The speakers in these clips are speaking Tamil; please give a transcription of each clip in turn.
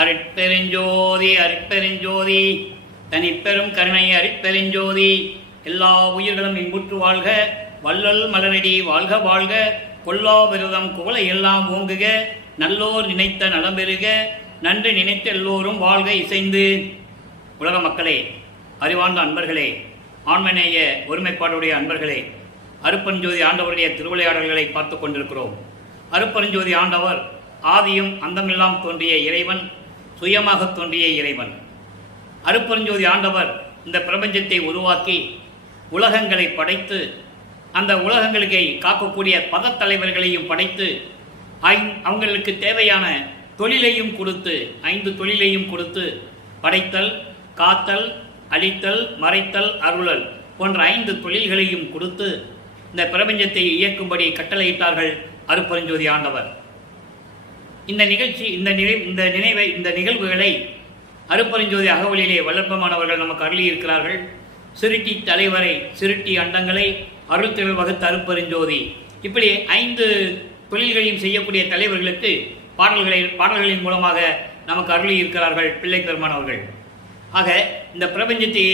அருட்பெருஞ்சோதி அருட்பெருஞ்சோதி தனிப்பெரும் கருணை அருட்பெருஞ்சோதி. எல்லா உயிர்களும் இன்புற்று வாழ்க, வள்ளல் மலரடி வாழ்க வாழ்க, கொல்லா விரதம் குவளை எல்லாம் ஓங்குக, நல்லோர் நினைத்த நலம்பெறுக, நன்று நினைத்த எல்லோரும் வாழ்க இசைந்து. உலக மக்களே, அறிவார்ந்த அன்பர்களே, ஆண்மநேய ஒருமைப்பாடுடைய அன்பர்களே, அருட்பெருஞ்சோதி ஆண்டவருடைய திருவிளையாடல்களை பார்த்து கொண்டிருக்கிறோம். அருட்பெருஞ்சோதி ஆண்டவர் ஆதியும் அந்தமெல்லாம் தோன்றிய இறைவன், சுயமாக தோன்றிய இறைவன். அருட்பெருஞ்சோதி ஆண்டவர் இந்த பிரபஞ்சத்தை உருவாக்கி உலகங்களை படைத்து, அந்த உலகங்களுக்கு காக்கக்கூடிய பதத்தலைவர்களையும் படைத்து, அவங்களுக்கு தேவையான தொழிலையும் கொடுத்து, 5 தொழிலையும் கொடுத்து, படைத்தல், காத்தல், அழித்தல், மறைத்தல், அருளல் போன்ற 5 தொழில்களையும் கொடுத்து இந்த பிரபஞ்சத்தை இயக்கும்படி கட்டளையிட்டார்கள் அருட்பெருஞ்சோதி ஆண்டவர். இந்த நிகழ்வுகளை அருட்பெருஞ்சோதி அகவலிலே வல்லற்பமானவர்கள் நமக்கு அருளி இருக்கிறார்கள். சிருட்டி தலைவரை, சிருட்டி அண்டங்களை அருள்திறல் வகுத்த அருட்பெருஞ்சோதி, இப்படி 5 தொழில்களையும் செய்யக்கூடிய தலைவர்களுக்கு பாடல்களின் மூலமாக நமக்கு அருளி இருக்கிறார்கள் பிள்ளை பெருமானவர்கள். ஆக இந்த பிரபஞ்சத்தை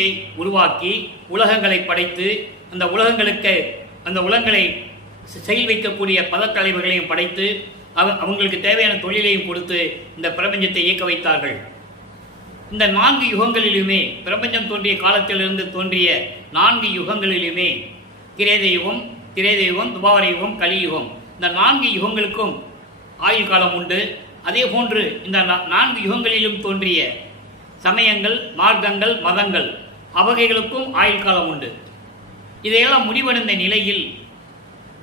உருவாக்கி உலகங்களை படைத்து, அந்த உலகங்களை செயல் வைக்கக்கூடிய பதத்தலைவர்களையும் படைத்து, அவங்களுக்கு தேவையான தொழிலையும் கொடுத்து இந்த பிரபஞ்சத்தை இயக்க வைத்தார்கள். இந்த 4 யுகங்களிலுமே, பிரபஞ்சம் தோன்றிய காலத்திலிருந்து தோன்றிய 4 யுகங்களிலுமே, கிரேத யுகம், திரேத யுகம், துபாவர யுகம், கலியுகம், இந்த 4 யுகங்களுக்கும் ஆயுள் காலம் உண்டு. அதே போன்று இந்த 4 யுகங்களிலும் தோன்றிய சமயங்கள், மார்க்கங்கள், மதங்கள், அவ்வகைகளுக்கும் ஆயுள் காலம் உண்டு. இதையெல்லாம் முடிவடைந்த நிலையில்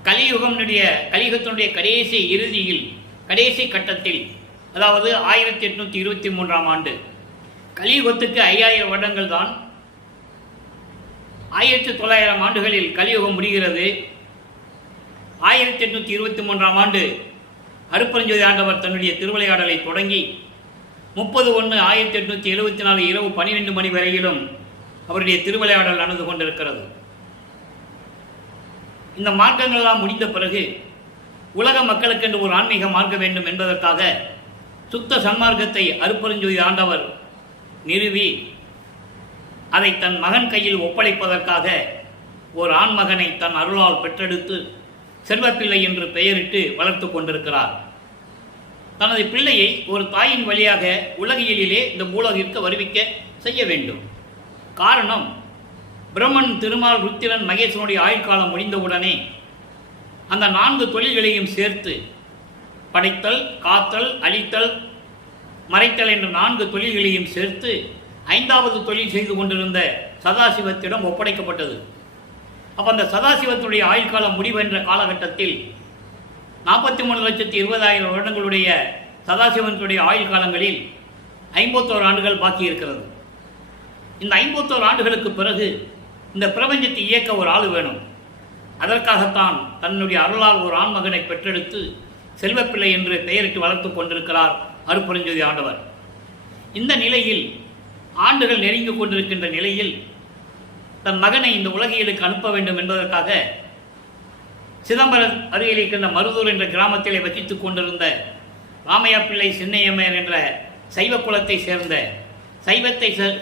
கலியுகத்தினுடைய கடைசி இறுதியில், கடைசி கட்டத்தில், அதாவது 1823ஆம் ஆண்டு, கலியுகத்துக்கு 5000 வருடங்கள் தான். 1900 ஆண்டுகளில் கலியுகம் முடிகிறது. 1823ஆம் ஆண்டு அருட்பெருஞ்சோதி ஆண்டவர் தன்னுடைய திருவிளையாடலை தொடங்கி 30/1/1874 இரவு 12 மணி வரையிலும் அவருடைய திருவிளையாடல் நடந்து கொண்டிருக்கிறது. இந்த மார்க்கங்களெல்லாம் முடிந்த பிறகு உலக மக்களுக்கென்று ஒரு ஆன்மீக மார்க்கம் வேண்டும் என்பதற்காக சுத்த சன்மார்க்கத்தை அருட்பெருஞ்சோதி ஆண்டவர் நிறுவி அதை தன் மகன் கையில் ஒப்படைப்பதற்காக ஒரு ஆண்மகனை தன் அருளால் பெற்றெடுத்து செல்வப்பிள்ளை என்று பெயரிட்டு வளர்த்து கொண்டிருக்கிறார். தனது பிள்ளையை ஒரு தாயின் வழியாக உலகியலிலே இந்த பூலகிற்கு வருவிக்க செய்ய வேண்டும். காரணம், பிரம்மன், திருமால், ருத்திரன், மகேசனுடைய ஆயுட்காலம் முடிந்தவுடனே அந்த 4 தொழில்களையும் சேர்த்து, படைத்தல், காத்தல், அழித்தல், மறைத்தல் என்ற 4 தொழில்களையும் சேர்த்து 5வது தொழில் செய்து கொண்டிருந்த சதாசிவத்திடம் ஒப்படைக்கப்பட்டது. அப்போ அந்த சதாசிவத்துடைய ஆயுட்காலம் முடிவென்ற காலகட்டத்தில் 43,20,000 வருடங்களுடைய சதாசிவனுடைய ஆயுள் காலங்களில் 51 ஆண்டுகள் பாக்கி இருக்கிறது. இந்த 51 ஆண்டுகளுக்கு பிறகு இந்த பிரபஞ்சத்தை இயக்க ஒரு ஆள் வேணும். அதற்காகத்தான் தன்னுடைய அருளால் ஒரு ஆண்மகனை பெற்றெடுத்து செல்வப்பிள்ளை என்று பெயரிட்டு வளர்த்து கொண்டிருக்கிறார் அருட்பெருஞ்சோதி ஆண்டவர். இந்த நிலையில், ஆண்டுகள் நெருங்கிக் கொண்டிருக்கின்ற நிலையில், தன் மகனை இந்த உலகியலுக்கு அனுப்ப வேண்டும் என்பதற்காக சிதம்பரம் அருகில் இருக்கின்ற மருதூர் என்ற கிராமத்திலே வசித்துக் கொண்டிருந்த ராமையா பிள்ளை சின்னையம்மையர் என்ற சைவ குலத்தை சேர்ந்த,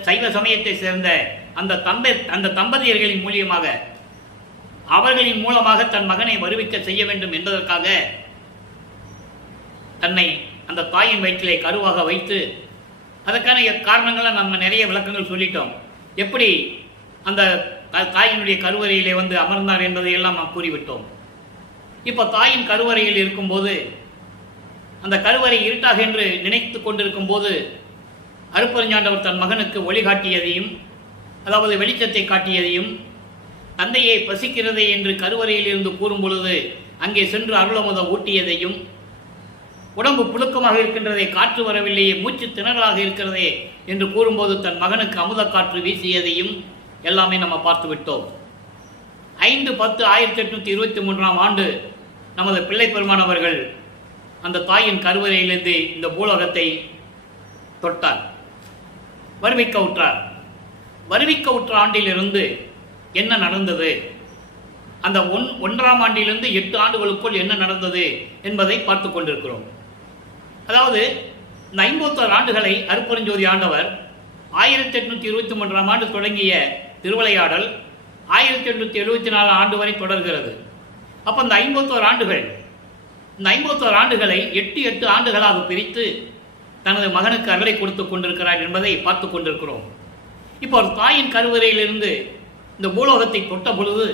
சைவ சமயத்தை சேர்ந்த அந்த தம்பதியர்களின் மூலியமாக, அவர்களின் மூலமாக தன் மகனை வருவிக்க செய்ய வேண்டும் என்பதற்காக தன்னை அந்த தாயின் வயிற்றிலே கருவாக வைத்து, அதற்கான காரணங்களை நம்ம நிறைய விளக்கங்கள் சொல்லிட்டோம். எப்படி அந்த தாயினுடைய கருவறையிலே வந்து அமர்ந்தார் என்பதையெல்லாம் நாம் கூறிவிட்டோம். இப்போ தாயின் கருவறையில் இருக்கும்போது, அந்த கருவறை இருட்டாக என்று நினைத்து கொண்டிருக்கும் போது அருட்பெருஞ்சாண்டவர் தன் மகனுக்கு ஒளிகாட்டியதையும், அதாவது வெளிச்சத்தை காட்டியதையும், தந்தையை பசிக்கிறதே என்று கருவறையில் இருந்து கூறும் பொழுது அங்கே சென்று அருளமுதம் ஊட்டியதையும், உடம்பு புழுக்கமாக இருக்கின்றதே, காற்று வரவில்லையே, மூச்சு திணறலாக இருக்கிறதே என்று கூறும்போது தன் மகனுக்கு அமுத காற்று வீசியதையும் எல்லாமே நம்ம பார்த்து விட்டோம். 5/10/1823ஆம் ஆண்டு நமது பிள்ளை பெருமானவர்கள் அந்த தாயின் கருவறையிலிருந்து இந்த பூலோகத்தை தொட்டார், வருவிக்க உற்றார். வருவிக்க உற்ற ஆண்டிலிருந்து என்ன நடந்தது, அந்த 1ஆம் ஆண்டிலிருந்து 8 ஆண்டுகளுக்குள் என்ன நடந்தது என்பதை பார்த்து கொண்டிருக்கிறோம். அதாவது இந்த 51 ஆண்டுகளை அருட்பெருஞ்சோதி ஆண்டவர் 1823 ஆண்டு தொடங்கிய திருவிளையாடல் 1874 ஆண்டு வரை தொடர்கிறது. அப்போ இந்த 51 ஆண்டுகள், இந்த 51 ஆண்டுகளை 8 ஆண்டுகளாக பிரித்து தனது மகனுக்கு அருளை கொடுத்து கொண்டிருக்கிறார் என்பதை பார்த்து கொண்டிருக்கிறோம். இப்போ ஒரு தாயின் கருவறையிலிருந்து இந்த பூலோகத்தை தொட்ட பொழுது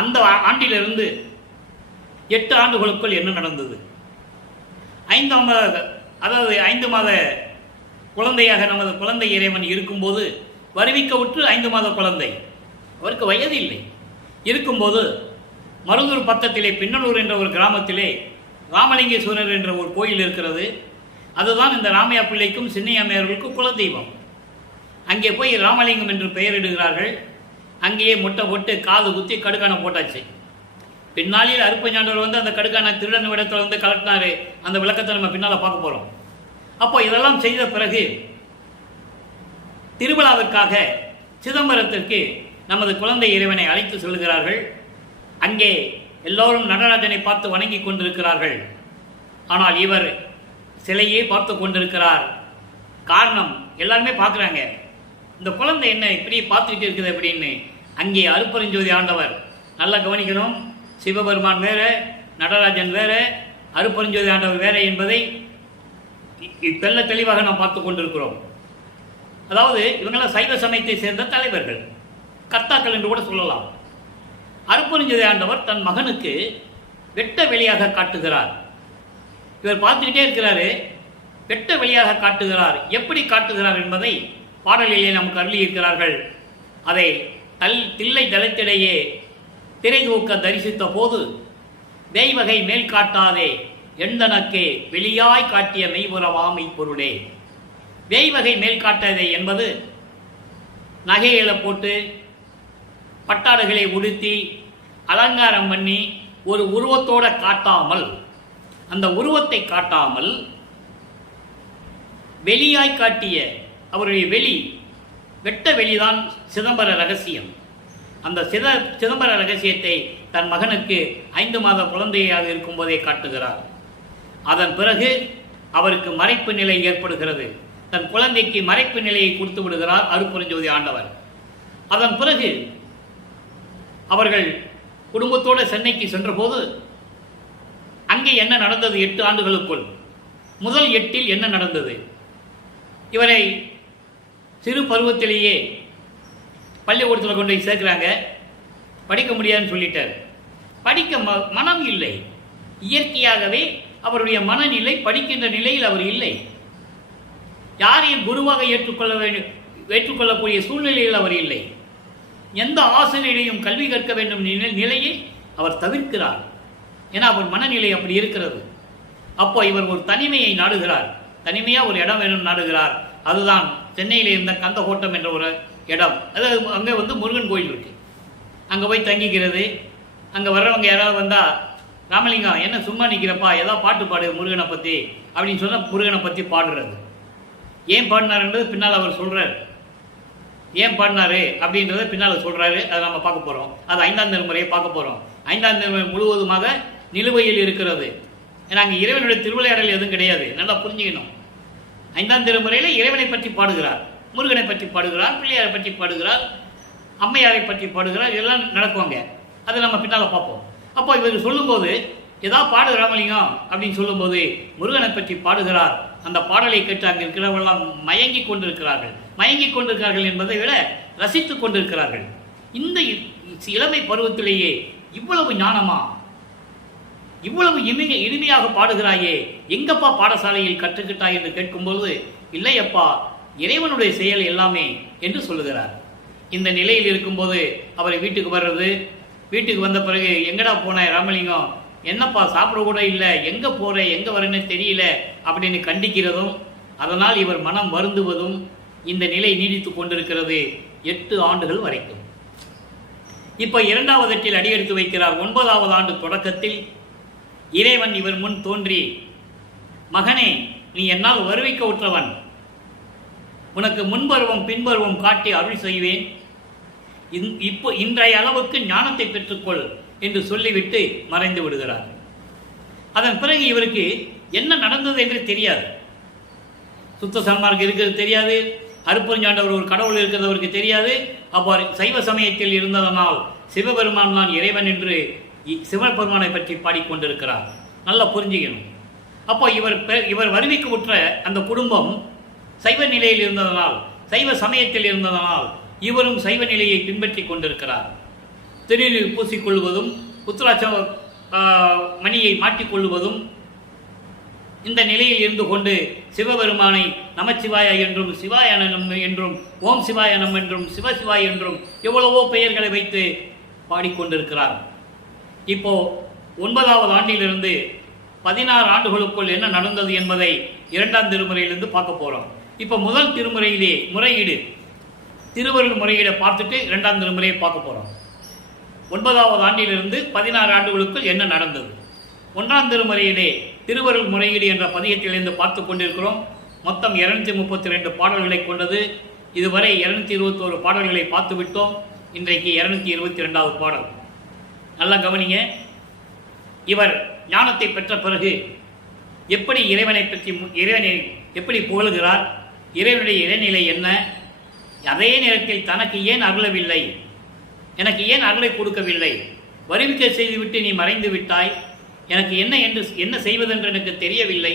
அந்த ஆண்டிலிருந்து 8 ஆண்டுகளுக்குள் என்ன நடந்தது? 5 மாத குழந்தையாக நமது குழந்தை இறைவன் இருக்கும்போது, வருவிக்க உற்று 5 மாத குழந்தை, அவருக்கு வயது இல்லை இருக்கும்போது, மருதூர் பக்கத்திலே பின்னலூர் என்ற ஒரு கிராமத்திலே ராமலிங்கேஸ்வரர் என்ற ஒரு கோயில் இருக்கிறது. அதுதான் இந்த ராமையா பிள்ளைக்கும் சின்னையம்மையார்களுக்கும் குலதெய்வம். அங்கே போய் ராமலிங்கம் என்று பெயரிடுகிறார்கள். அங்கேயே முட்டை போட்டு காது குத்தி கடுக்கான போட்டாச்சு. பின்னாளில் அருட்பெருஞ்சாண்டவர் வந்து அந்த கடுக்கான திருடன் இடத்துல வந்து கலட்டினாரு. அந்த விளக்கத்தை நம்ம பின்னால் பார்க்க போகிறோம். அப்போ இதெல்லாம் செய்த பிறகு திருவிழாவிற்காக சிதம்பரத்திற்கு நமது குழந்தை இறைவனை அழைத்து செல்கிறார்கள். அங்கே எல்லோரும் நடராஜனை பார்த்து வணங்கி கொண்டிருக்கிறார்கள். ஆனால் இவர் சிலையே பார்த்து கொண்டிருக்கிறார். காரணம், எல்லாருமே பார்க்குறாங்க, இந்த குழந்தை என்ன இப்படி பார்த்துக்கிட்டு இருக்குது அப்படின்னு. அங்கே அருட்பெருஞ்சோதி ஆண்டவர், நல்லா கவனிக்கணும், சிவபெருமான் வேற, நடராஜன் வேற, அருட்பெருஞ்சோதி ஆண்டவர் வேற என்பதை தெல்ல தெளிவாக நாம் பார்த்து கொண்டிருக்கிறோம். அதாவது இவங்கெல்லாம் சைவ சமயத்தை சேர்ந்த தலைவர்கள், கர்த்தாக்கள் என்று கூட சொல்லலாம். அருட்பெருஞ்சோதி ஆண்டவர் தன் மகனுக்கு வெட்ட வெளியாக காட்டுகிறார். இவர் பார்த்துக்கிட்டே இருக்கிறாரு, வெட்ட வெளியாக காட்டுகிறார். எப்படி காட்டுகிறார் என்பதை பாடலிலே நமக்கு அருளி இருக்கிறார்கள். அதை தில்லை தளத்திடையே திரை தூக்க தரிசித்த போது, தெய்வகை மேல் காட்டாதே எந்தனக்கே வெளியாய் காட்டிய மெய்புறவாமை பொருளே. தெய்வகை மேல் காட்டாதே என்பது நகைகளை போட்டு பட்டாடுகளை உடுத்தி அலங்காரம் பண்ணி ஒரு உருவத்தோட காட்டாமல், அந்த உருவத்தை காட்டாமல் வெளியாய் காட்டிய அவருடைய வெளி, வெட்ட வெளிதான் சிதம்பர ரகசியம். அந்த சிதம்பர ரகசியத்தை தன் மகனுக்கு 5 மாத குழந்தையாக இருக்கும் போதே காட்டுகிறார். அதன் பிறகு அவருக்கு மறைப்பு நிலை ஏற்படுகிறது. தன் குழந்தைக்கு மறைப்பு நிலையை கொடுத்து விடுகிறார் அருட்பெருஞ்சோதி ஆண்டவர். அதன் பிறகு அவர்கள் குடும்பத்தோடு சென்னைக்கு சென்றபோது அங்கே என்ன நடந்தது? 8 ஆண்டுகளுக்குள் முதல் 8 என்ன நடந்தது? இவரை சிறு பருவத்திலேயே பள்ளிக்கூடத்தில் கொண்டு போய் சேர்க்கிறாங்க. படிக்க முடியாதுன்னு சொல்லிட்டார். படிக்க மனம் இல்லை. இயற்கையாகவே அவருடைய மனநிலை படிக்கின்ற நிலையில் அவர் இல்லை. யாரையும் குருவாக ஏற்றுக்கொள்ளக்கூடிய சூழ்நிலையில் அவர் இல்லை. எந்த ஆசிரியரையும் கல்வி கற்க வேண்டும் நிலையை அவர் தவிர்க்கிறார். ஏன்னா அவர் மனநிலை அப்படி இருக்கிறது. அப்போ இவர் ஒரு தனிமையை நாடுகிறார். தனிமையாக ஒரு இடம் வேணும் நாடுகிறார். அதுதான் சென்னையில் இருந்த கந்தகோட்டம் என்ற ஒரு இடம். அதாவது அங்கே வந்து முருகன் கோயில் இருக்கு. அங்கே போய் தங்கிக்கிறது. அங்கே வர்றவங்க யாராவது வந்தால், ராமலிங்கம் என்ன சும்மா நிற்கிறப்பா, ஏதாவது பாட்டு பாடு முருகனை பற்றி அப்படின்னு சொன்னால் முருகனை பற்றி பாடுறது. ஏன் பாடினாருன்றது பின்னால் அவர் சொல்கிறார். ஏன் பாடினாரு அப்படின்றத பின்னால் சொல்கிறாரு. அதை நம்ம பார்க்க போகிறோம். அது 5ஆம் திருமுறையை பார்க்க போகிறோம். 5ஆம் திருமுறை முழுவதுமாக நிலுவையில் இருக்கிறது. ஏன்னா அங்கே இறைவனுடைய திருவிளையாடல் எதுவும் கிடையாது. நல்லா புரிஞ்சுக்கணும். 5ஆம் திருமுறையில் இறைவனை பற்றி பாடுகிறார், முருகனை பற்றி பாடுகிறார், பிள்ளையாரை பற்றி பாடுகிறார், அம்மையாரை பற்றி பாடுகிறார். இதெல்லாம் நடக்குவாங்க. அதை நம்ம பின்னால் பார்ப்போம். அப்போ இவர் சொல்லும்போது ஏதாவது பாடு ராமலிங்கம் அப்படின்னு சொல்லும்போது முருகனை பற்றி பாடுகிறார். அந்த பாடலை கேட்டு அங்கே இருக்கிறவர்களெல்லாம் மயங்கி கொண்டிருக்கிறார்கள் என்பதை விட ரசித்துக் கொண்டிருக்கிறார்கள். இந்த இளமை பருவத்திலேயே இவ்வளவு ஞானமா, இவ்வளவு இனிமையாக பாடுகிறாயே, எங்கப்பா பாடசாலையில் கற்றுக்கிட்டாய் என்று கேட்கும்போது, இல்லையப்பா இறைவனுடைய செயல் எல்லாமே என்று சொல்லுகிறார். இந்த நிலையில் இருக்கும்போது அவரை வீட்டுக்கு வர்றது, வீட்டுக்கு வந்த பிறகு எங்கடா போன ராமலிங்கம், என்னப்பா சாப்பிட கூட இல்லை, எங்கே போகிற எங்கே வரேன்னு தெரியல அப்படின்னு கண்டிக்கிறதும், அதனால் இவர் மனம் வருந்துவதும் இந்த நிலை நீடித்து கொண்டிருக்கிறது 8 ஆண்டுகள் வரைக்கும். இப்போ 2வது எட்டில் அடியெடுத்து வைக்கிறார். 9வது ஆண்டு தொடக்கத்தில் இறைவன் இவர் முன் தோன்றி, மகனே நீ என்னால் வருவிக்க உற்றவன், உனக்கு முன்பருவம் பின்பருவம் காட்டி அருள் செய்வேன், இப்போ இன்றைய அளவுக்கு ஞானத்தை பெற்றுக்கொள் என்று சொல்லிவிட்டு மறைந்து விடுகிறார். அதன் பிறகு இவருக்கு என்ன நடந்தது என்று தெரியாது. சுத்த சன்மார்க்கம் இருக்கிறது தெரியாது, அருப்பெருஞ்சாண்டவர் ஒரு கடவுள் இருக்கிறது அவருக்கு தெரியாது. அப்போ சைவ சமயத்தில் இருந்ததனால் சிவபெருமான் தான் இறைவன் என்று சிவபெருமானை பற்றி பாடிக்கொண்டிருக்கிறார். நல்லா புரிஞ்சுக்கணும். அப்போ இவர் வறுமைக்கு உற்ற அந்த குடும்பம் சைவ நிலையில் இருந்ததனால், சைவ சமயத்தில் இருந்ததனால் இவரும் சைவ நிலையை பின்பற்றி கொண்டிருக்கிறார். திருநீர் பூசிக்கொள்வதும் உத்திராட்ச மணியை மாற்றிக்கொள்வதும் இந்த நிலையில் இருந்து கொண்டு சிவபெருமானை நமச்சிவாய என்றும் சிவாயனம் என்றும் ஓம் சிவாயனம் என்றும் சிவசிவாய் என்றும் எவ்வளவோ பெயர்களை வைத்து பாடிக்கொண்டிருக்கிறார். இப்போ 9வது ஆண்டிலிருந்து 16 ஆண்டுகளுக்குள் என்ன நடந்தது என்பதை 2ஆம் திருமுறையிலிருந்து பார்க்க போகிறோம். இப்போ முதல் திருமுறையிலே முறையீடு, திருவருள் முறையீடை பார்த்துட்டு 2ஆம் திருமுறையை பார்க்க போகிறோம். 9வது ஆண்டிலிருந்து 16 ஆண்டுகளுக்குள் என்ன நடந்தது. 1ஆம் திருமுறையிலே திருவருள் முறையீடு என்ற பதியத்திலிருந்து பார்த்து கொண்டிருக்கிறோம். மொத்தம் 232 பாடல்களை கொண்டது. இதுவரை 221 பாடல்களை பார்த்து விட்டோம். இன்றைக்கு 222வது பாடல். நல்லா கவனிங்க. இவர் ஞானத்தை பெற்ற பிறகு எப்படி இறைவனை எப்படி புகழுகிறார், இறைவனுடைய இறைநிலை என்ன, அதே நேரத்தில் தனக்கு ஏன் அருளவில்லை, எனக்கு ஏன் அருளை கொடுக்கவில்லை, வருவிக்க செய்துவிட்டு நீ மறைந்து விட்டாய், எனக்கு என்ன செய்வதென்று எனக்கு தெரியவில்லை,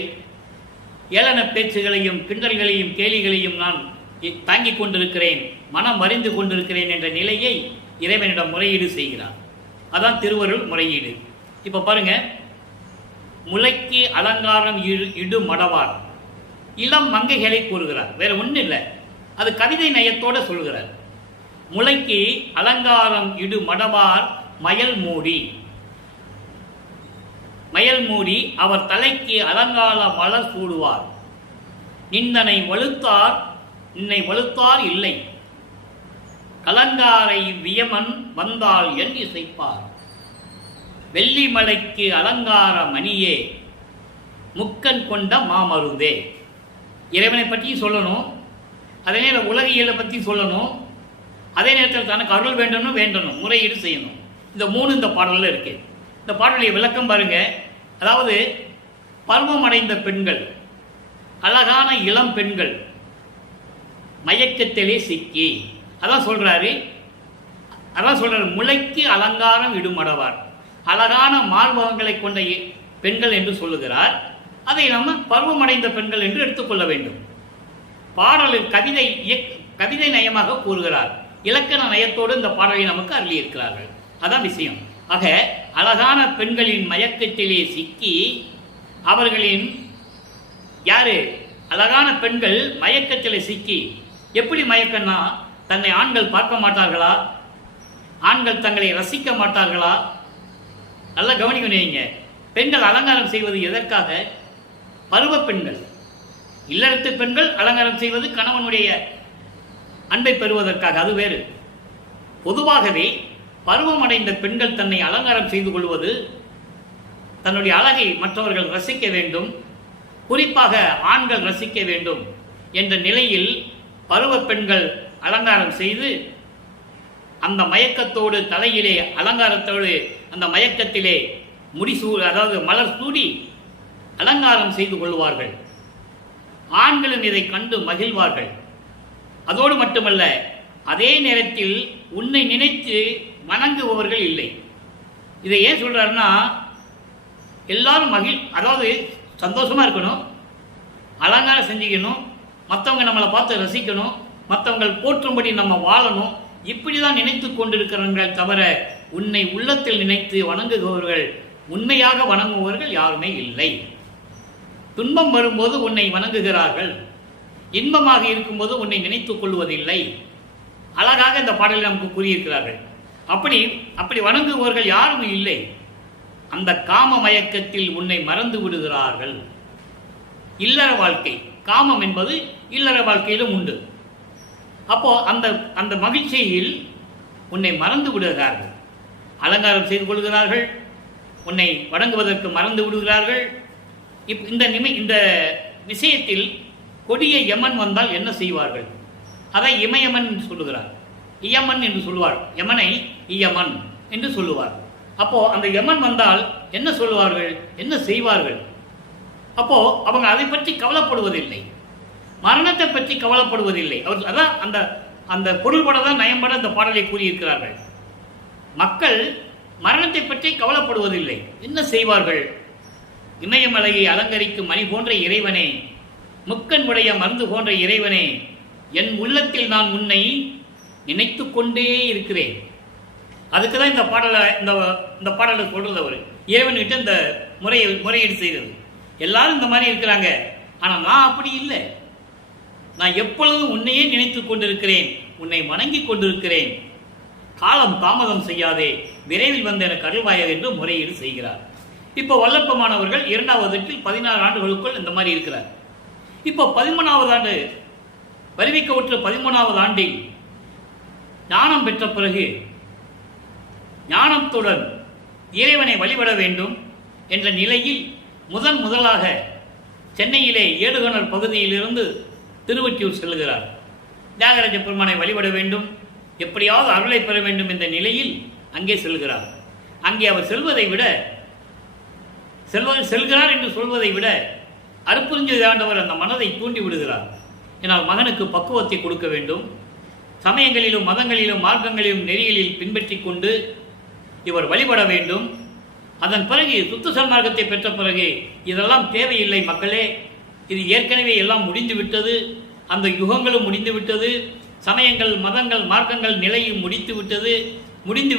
ஏளன பேச்சுகளையும் கிண்டல்களையும் கேலிகளையும் நான் தாங்கிக் கொண்டிருக்கிறேன், மனம் மறிந்து கொண்டிருக்கிறேன் என்ற நிலையை இறைவனிடம் முறையீடு செய்கிறார். அதான் திருவருள் முறையீடு. இப்போ பாருங்க, முளைக்கு அலங்காரம் இடு மடவார் இளம் மங்கைகளை கூறுகிறார். வேற ஒன்றும் இல்லை, அது கவிதை நயத்தோடு சொல்கிறார். முளைக்கு அலங்காரம் இடு மடவார் மயல் மூடி அவர் தலைக்கு அலங்கார மலர் சூடுவார். நின்னை வலுத்தார் இல்லை, கலங்காரை வியமன் வந்தால் என் இசைப்பார். வெள்ளிமலைக்கு அலங்கார மணியே முக்கன் கொண்ட மாமருந்தே. இறைவனை பற்றியும் சொல்லணும், அதே நேரம் உலகியலை பற்றி சொல்லணும், அதே நேரத்தில் தனக்கு அருள் வேண்டணும், முறையீடு செய்யணும். இந்த 3 இந்த பாடலில் இருக்கு. இந்த பாடலுடைய விளக்கம் பாருங்க. அதாவது பருவம் அடைந்த பெண்கள், அழகான இளம் பெண்கள் மயக்கத்திலே சிக்கி, அதான் சொல்றாரு. முளைக்கு அலங்காரம் இடுமடவார், அழகான மார்பகங்களை கொண்ட பெண்கள் என்று சொல்லுகிறார். அதை நம்ம பருவமடைந்த பெண்கள் என்று எடுத்துக்கொள்ள வேண்டும். பாடலில் கவிதை நயமாக கூறுகிறார். இலக்கண நயத்தோடு இந்த பாடலை நமக்கு அருளி இருக்கிறார்கள். அதான் விஷயம். ஆக அழகான பெண்களின் மயக்கத்திலே சிக்கி, அவர்களின் அழகான பெண்கள் மயக்கத்திலே சிக்கி, எப்படி மயக்கம்னா, தன்னை ஆண்கள் பார்க்க மாட்டார்களா, ஆண்கள் தங்களை ரசிக்க மாட்டார்களா? நல்லா கவனிக்கணும். பெண்கள் அலங்காரம் செய்வது எதற்காக? பருவ பெண்கள், இல்லறத்து பெண்கள் அலங்காரம் செய்வது கணவனுடைய அன்பை பெறுவதற்காக, அது வேறு. பொதுவாகவே பருவமடைந்த பெண்கள் தன்னை அலங்காரம் செய்து கொள்வது, தன்னுடைய அழகை மற்றவர்கள் ரசிக்க வேண்டும், குறிப்பாக ஆண்கள் ரசிக்க வேண்டும் என்ற நிலையில் பருவ பெண்கள் அலங்காரம் செய்து, அந்த மயக்கத்தோடு தலையிலே அலங்காரத்தோடு அந்த மயக்கத்திலே அதாவது மலர் சூடி அலங்காரம் செய்து கொள்வார்கள். ஆண்களும் இதை கண்டு மகிழ்வார்கள். அதோடு மட்டுமல்ல, அதே நேரத்தில் உன்னை நினைத்து வணங்குபவர்கள் இல்லை. இதை ஏன் சொல்றாருன்னா, எல்லாரும் அதாவது சந்தோஷமா இருக்கணும், அலங்காரம் செஞ்சுக்கணும், மற்றவங்க நம்மளை பார்த்து ரசிக்கணும், மற்றவங்க போற்றும்படி நம்ம வாழணும், இப்படிதான் நினைத்து கொண்டிருக்கிறார்கள். தவிர உன்னை உள்ளத்தில் நினைத்து வணங்குபவர்கள், உண்மையாக வணங்குபவர்கள் யாருமே இல்லை. துன்பம் வரும்போது உன்னை வணங்குகிறார்கள், இன்பமாக இருக்கும்போது உன்னை நினைத்துக் கொள்வதில்லை. அழகாக இந்த பாடலில் நமக்கு கூறியிருக்கிறார்கள். அப்படி வணங்குபவர்கள் யாரும் இல்லை. அந்த காம மயக்கத்தில் உன்னை மறந்து விடுகிறார்கள். இல்லற வாழ்க்கை, காமம் என்பது இல்லற வாழ்க்கையிலும் உண்டு. அப்போ அந்த மகிழ்ச்சியில் உன்னை மறந்து விடுகிறார்கள், அலங்காரம் செய்து கொள்கிறார்கள், உன்னை வணங்குவதற்கு மறந்து விடுகிறார்கள். இந்த விஷயத்தில் கொடிய யமன் வந்தால் என்ன செய்வார்கள்? அதை இமயமன் என்று சொல்லுகிறார், இயமன் என்று சொல்லுவார், யமனை இயமன் என்று சொல்லுவார். அப்போ அந்த யமன் வந்தால் என்ன சொல்லுவார்கள், என்ன செய்வார்கள்? அப்போ அவங்க அதை பற்றி கவலைப்படுவதில்லை. மரணத்தை பற்றி கவலைப்படுவதில்லை. அவர் அதான் அந்த அந்த பொருள்பட தான் நயம்பட அந்த பாடலை கூறியிருக்கிறார்கள். மக்கள் மரணத்தை பற்றி கவலைப்படுவதில்லை. என்ன செய்வார்கள்? இமயமலையை அலங்கரிக்கும் மணி போன்ற இறைவனே, முக்கன் உடைய மருந்து போன்ற இறைவனே, என் உள்ளத்தில் நான் உன்னை நினைத்து கொண்டே இருக்கிறேன். அதுக்கு தான் இந்த பாடலை சொல்றது. அவர் இறைவன்கிட்ட இந்த முறையீடு செய்கிறது. எல்லாரும் இந்த மாதிரி இருக்கிறாங்க, ஆனால் நான் அப்படி இல்லை. நான் எப்பொழுதும் உன்னையே நினைத்து கொண்டிருக்கிறேன், உன்னை வணங்கி கொண்டிருக்கிறேன். காலம் தாமதம் செய்யாதே, விரைவில் வந்து எனக்கு அருள்வாயாக என்று முறையீடு செய்கிறார். இப்போ வல்லப்பமானவர்கள் 2வது 16 ஆண்டுகளுக்குள் இந்த மாதிரி இருக்கிறார். இப்போ 13வது ஆண்டு வருவிக்கவுற்ற 13வது ஆண்டில் ஞானம் பெற்ற பிறகு ஞானத்துடன் இறைவனை வழிபட வேண்டும் என்ற நிலையில் முதலாக சென்னையிலே ஏடுகணர் பகுதியிலிருந்து திருவொற்றியூர் செல்கிறார். தியாகராஜ பெருமானை வழிபட வேண்டும், எப்படியாவது அருளை பெற வேண்டும் என்ற நிலையில் அங்கே செல்கிறார். அங்கே அவர் செல்கிறார் என்று சொல்வதை விட அருட்பெருஞ்சோதி ஆண்டவர் அந்த மனதை தூண்டி விடுகிறார். ஏனால் மகனுக்கு பக்குவத்தை கொடுக்க வேண்டும். சமயங்களிலும் மதங்களிலும் மார்க்கங்களிலும் நெறிகளில் பின்பற்றி கொண்டு இவர் வழிபட வேண்டும். அதன் பிறகு சுத்த சன்மார்க்கத்தை பெற்ற பிறகு இதெல்லாம் தேவையில்லை மக்களே, இது ஏற்கனவே எல்லாம் முடிந்து விட்டது, அந்த யுகங்களும் முடிந்து விட்டது, சமயங்கள் மதங்கள் மார்க்கங்கள் நிலையும் முடிந்து விட்டது, மடிந்து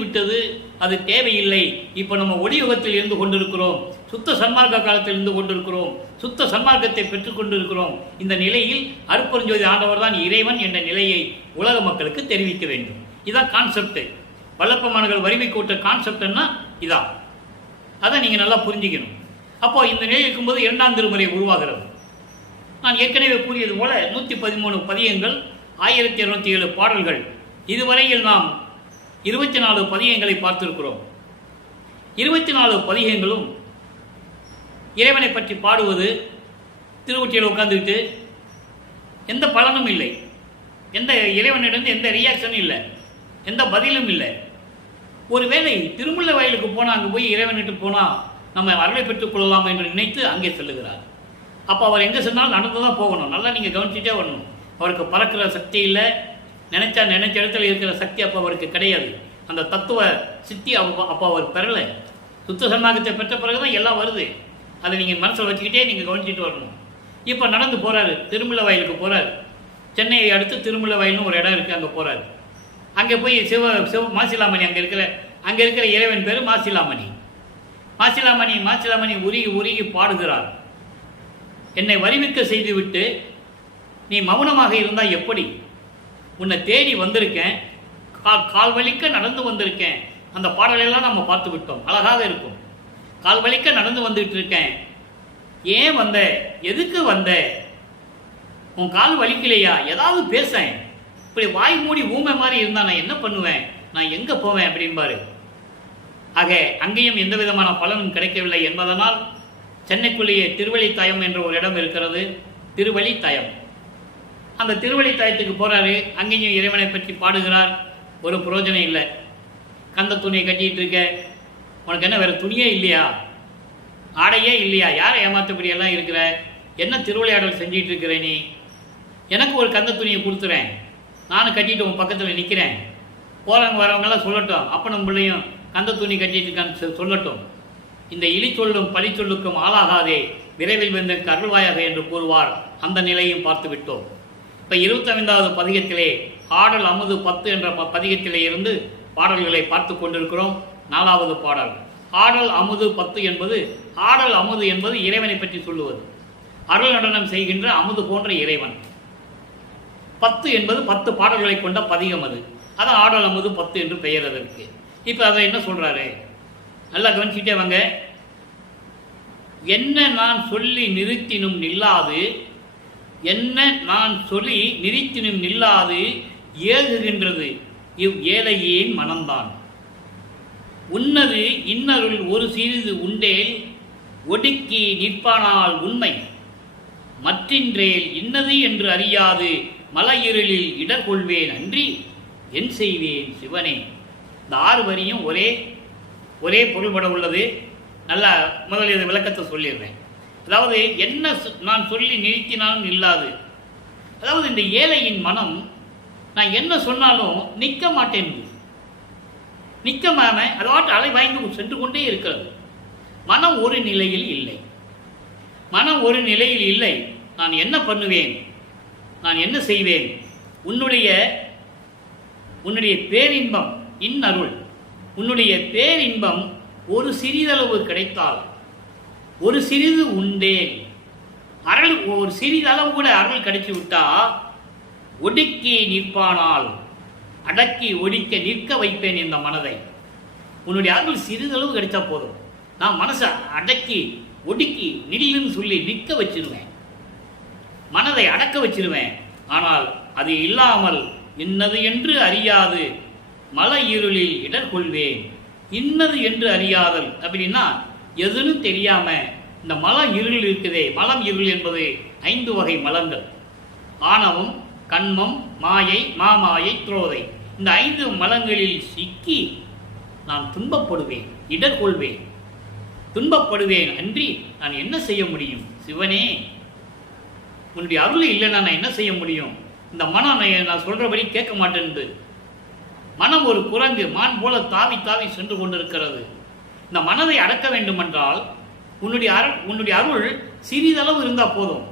விட்டது, அது தேவையில்லை. இப்போ நம்ம ஒளியுகத்தில் இருந்து கொண்டிருக்கிறோம், சுத்த சன்மார்க்க காலத்தில் இருந்து கொண்டிருக்கிறோம், சுத்த சன்மார்க்கத்தை பெற்றுக் கொண்டிருக்கிறோம். இந்த நிலையில் அருட்பெருஞ்சோதி ஆண்டவர் தான் இறைவன் என்ற நிலையை உலக மக்களுக்கு தெரிவிக்க வேண்டும். இதான் கான்செப்ட். வல்லப்பமானர்கள் வறுமை கூட்ட கான்செப்ட்னா இதான். அதை நீங்கள் நல்லா புரிஞ்சுக்கணும். அப்போ இந்த நிலை இருக்கும்போது 2ஆம் திருமுறை உருவாகிறது. நான் ஏற்கனவே கூறியது போல 113 பதியங்கள், 1207 பாடல்கள். இதுவரையில் நாம் 24 பதியங்களை பார்த்திருக்கிறோம். 24 பதியங்களும் இறைவனை பற்றி பாடுவது, திருவொற்றியில் உட்கார்ந்துக்கிட்டு எந்த பலனும் இல்லை, எந்த இறைவனிடம் எந்த ரியாக்ஷனும் இல்லை, எந்த பதிலும் இல்லை. ஒருவேளை திருமுல்ல வயலுக்கு போனால், அங்கே போய் இறைவனிட்டு போனால் நம்ம அருளை பெற்றுக் கொள்ளலாம் என்று நினைத்து அங்கே செல்லுகிறார். அப்போ அவர் எங்கே சென்றாலும் நடந்து தான் போகணும். நல்லா நீங்கள் கவனிச்சுட்டே வரணும். அவருக்கு பறக்கிற சக்தி இல்லை, நினைச்ச இடத்துல இருக்கிற சக்தி அப்போ அவருக்கு கிடையாது. அந்த தத்துவ சித்தி அப்போ அவர் பெறலை. சுத்த சன்மார்க்கத்தை பெற்ற பிறகு தான் எல்லாம் வருது. அதை நீங்கள் மனசில் வச்சுக்கிட்டே நீங்கள் கவனிச்சுட்டு வரணும். இப்போ நடந்து போகிறாரு, திருமுல்ல வயலுக்கு போகிறார். சென்னையை அடுத்து திருமுல்ல வயல்னு ஒரு இடம் இருக்குது, அங்கே போகிறார். அங்கே போய் மாசிலாமணி, அங்கே இருக்கிற இறைவன் பேர் மாசிலாமணி உருகி பாடுகிறார். என்னை வரிவிக்க செய்துவிட்டு நீ மௌனமாக இருந்தால் எப்படி? உன்னை தேடி வந்திருக்கேன், கால் வலிக்க நடந்து வந்திருக்கேன். அந்த பாடலெல்லாம் நம்ம பார்த்து விட்டோம், அழகாக இருக்கும். கால் வலிக்க நடந்து வந்துட்டு இருக்கேன், ஏன் வந்த, எதுக்கு வந்த, உன் கால் வலிக்கலையா, ஏதாவது பேசேன். இப்படி வாய் மூடி ஊமை மாதிரி இருந்தால் நான் என்ன பண்ணுவேன், நான் எங்கே போவேன் அப்படின்பாரு. ஆக அங்கேயும் எந்த விதமான பலனும் கிடைக்கவில்லை என்பதனால் சென்னைக்குள்ளேயே திருவழித்தாயம் என்ற ஒரு இடம் இருக்கிறது, திருவழித்தாயம். அந்த திருவழித்தாயத்துக்கு போகிறாரு. அங்கேயும் இறைவனை பற்றி பாடுகிறார். ஒரு பிரயோஜனம் இல்லை. கந்த துணியை கட்டிகிட்டு இருக்க, உனக்கு என்ன வேறு துணியே இல்லையா, ஆடையே இல்லையா, யாரை ஏமாற்றப்படியெல்லாம் இருக்கிற, என்ன திருவிளையாடல் செஞ்சிட்டு இருக்கிற நீ, எனக்கு ஒரு கந்த துணியை கொடுத்துறேன், நானும் கட்டிட்டு உன் பக்கத்தில் நிற்கிறேன், போகிறவங்க வரவங்கெல்லாம் சொல்லட்டும், அப்பனும் பிள்ளையும் கந்த துணி கட்டிட்டு இருக்கான்னு சொல்லட்டும். இந்த இழி சொல்லும் பழி சொல்லுக்கும் ஆளாகாதே, விரைவில் வந்தற்கு அருள்வாயாக என்று கூறுவார். அந்த நிலையும் பார்த்து விட்டோம். இப்போ 25வது பதிகத்திலே ஆடல் அமுது 10 என்ற பதிகத்திலே இருந்து பாடல்களை பார்த்து கொண்டிருக்கிறோம். 4வது பாடல் ஆடல் அமுது 10 என்பது, ஆடல் அமுது என்பது இறைவனை பற்றி சொல்லுவது. அருள் நடனம் செய்கின்ற அமுது போன்ற இறைவன். 10 என்பது 10 பாடல்களை கொண்ட பதிகம். அது ஆடல் அமுது 10 என்று பெயர் அதற்கு. இப்போ அதை என்ன சொல்றாரு, நல்லா கவனிச்சுட்டே வாங்க. என்ன நான் சொல்லி நிறுத்தினும் நில்லாது, என்ன நான் சொல்லி நிறுத்தினும் நில்லாது ஏகுகின்றது இவ் ஏழையேன் மனம்தான். உன்னது இன்னருள் ஒரு சிறிது உண்டேல் ஒடுக்கி நிற்பானால் உண்மை, மற்றின்றேல் இன்னது என்று அறியாது மலையிருளில் இடர் கொள்வேன் அன்றி என் செய்வேன் சிவனே. இந்த 6 வரியும் ஒரே பொருள்பட உள்ளது. நல்லா முதலில் விளக்கத்தை சொல்லிடுறேன். அதாவது என்ன நான் சொல்லி நிறுத்தினாலும் இல்லாது. அதாவது இந்த ஏழையின் மனம் நான் என்ன சொன்னாலும் நிற்க மாட்டேன், நிற்காம அதாட்டு அலை வாய்ந்து சென்று கொண்டே இருக்கிறது. மனம் ஒரு நிலையில் இல்லை, மனம் ஒரு நிலையில் இல்லை. நான் என்ன பண்ணுவேன், நான் என்ன செய்வேன்? உன்னுடைய பேரின்பம் இன்னருள், உன்னுடைய பேரின்பம் ஒரு சிறிதளவு கிடைத்தால், ஒரு சிறிது உண்டேன் அருள், ஒரு சிறிதளவு கூட அருள் கிடைச்சி விட்டா ஒடுக்கி நிற்பானால் அடக்கி ஒடிக்க நிற்க வைப்பேன் இந்த மனதை. உன்னுடைய அருள் சிறிதளவு கிடைச்சா போதும், நான் மனசை அடக்கி ஒடுக்கி நில்லுன்னு சொல்லி நிற்க வச்சிருவேன், மனதை அடக்க வச்சிருவேன். ஆனால் அது இல்லாமல் இன்னது என்று அறியாது மலை இருளில் இடர்கொள்வேன். இன்னது என்று அறியாதல் அப்படின்னா எதுன்னு தெரியாம இந்த மலம் இருள் இருக்குதே. மலம் இருள் என்பது 5 வகை மலங்கள்: ஆணவம், கண்மம், மாயை, மாமாயை, துரோதை. இந்த 5 மலங்களில் சிக்கி நான் துன்பப்படுவேன், இடர்கொள்வேன், துன்பப்படுவேன். அன்றி நான் என்ன செய்ய முடியும்? சிவனே, உன்னுடைய அருள் இல்லைன்னா நான் என்ன செய்ய முடியும்? இந்த மனம் நான் சொல்றபடி கேட்க மாட்டேன். மனம் ஒரு குரங்கு மான் போல தாவி தாவி சென்று கொண்டிருக்கிறது. இந்த மனதை அடக்க வேண்டுமென்றால் உன்னுடைய அருள் சிறிதளவு இருந்தால் போதும்,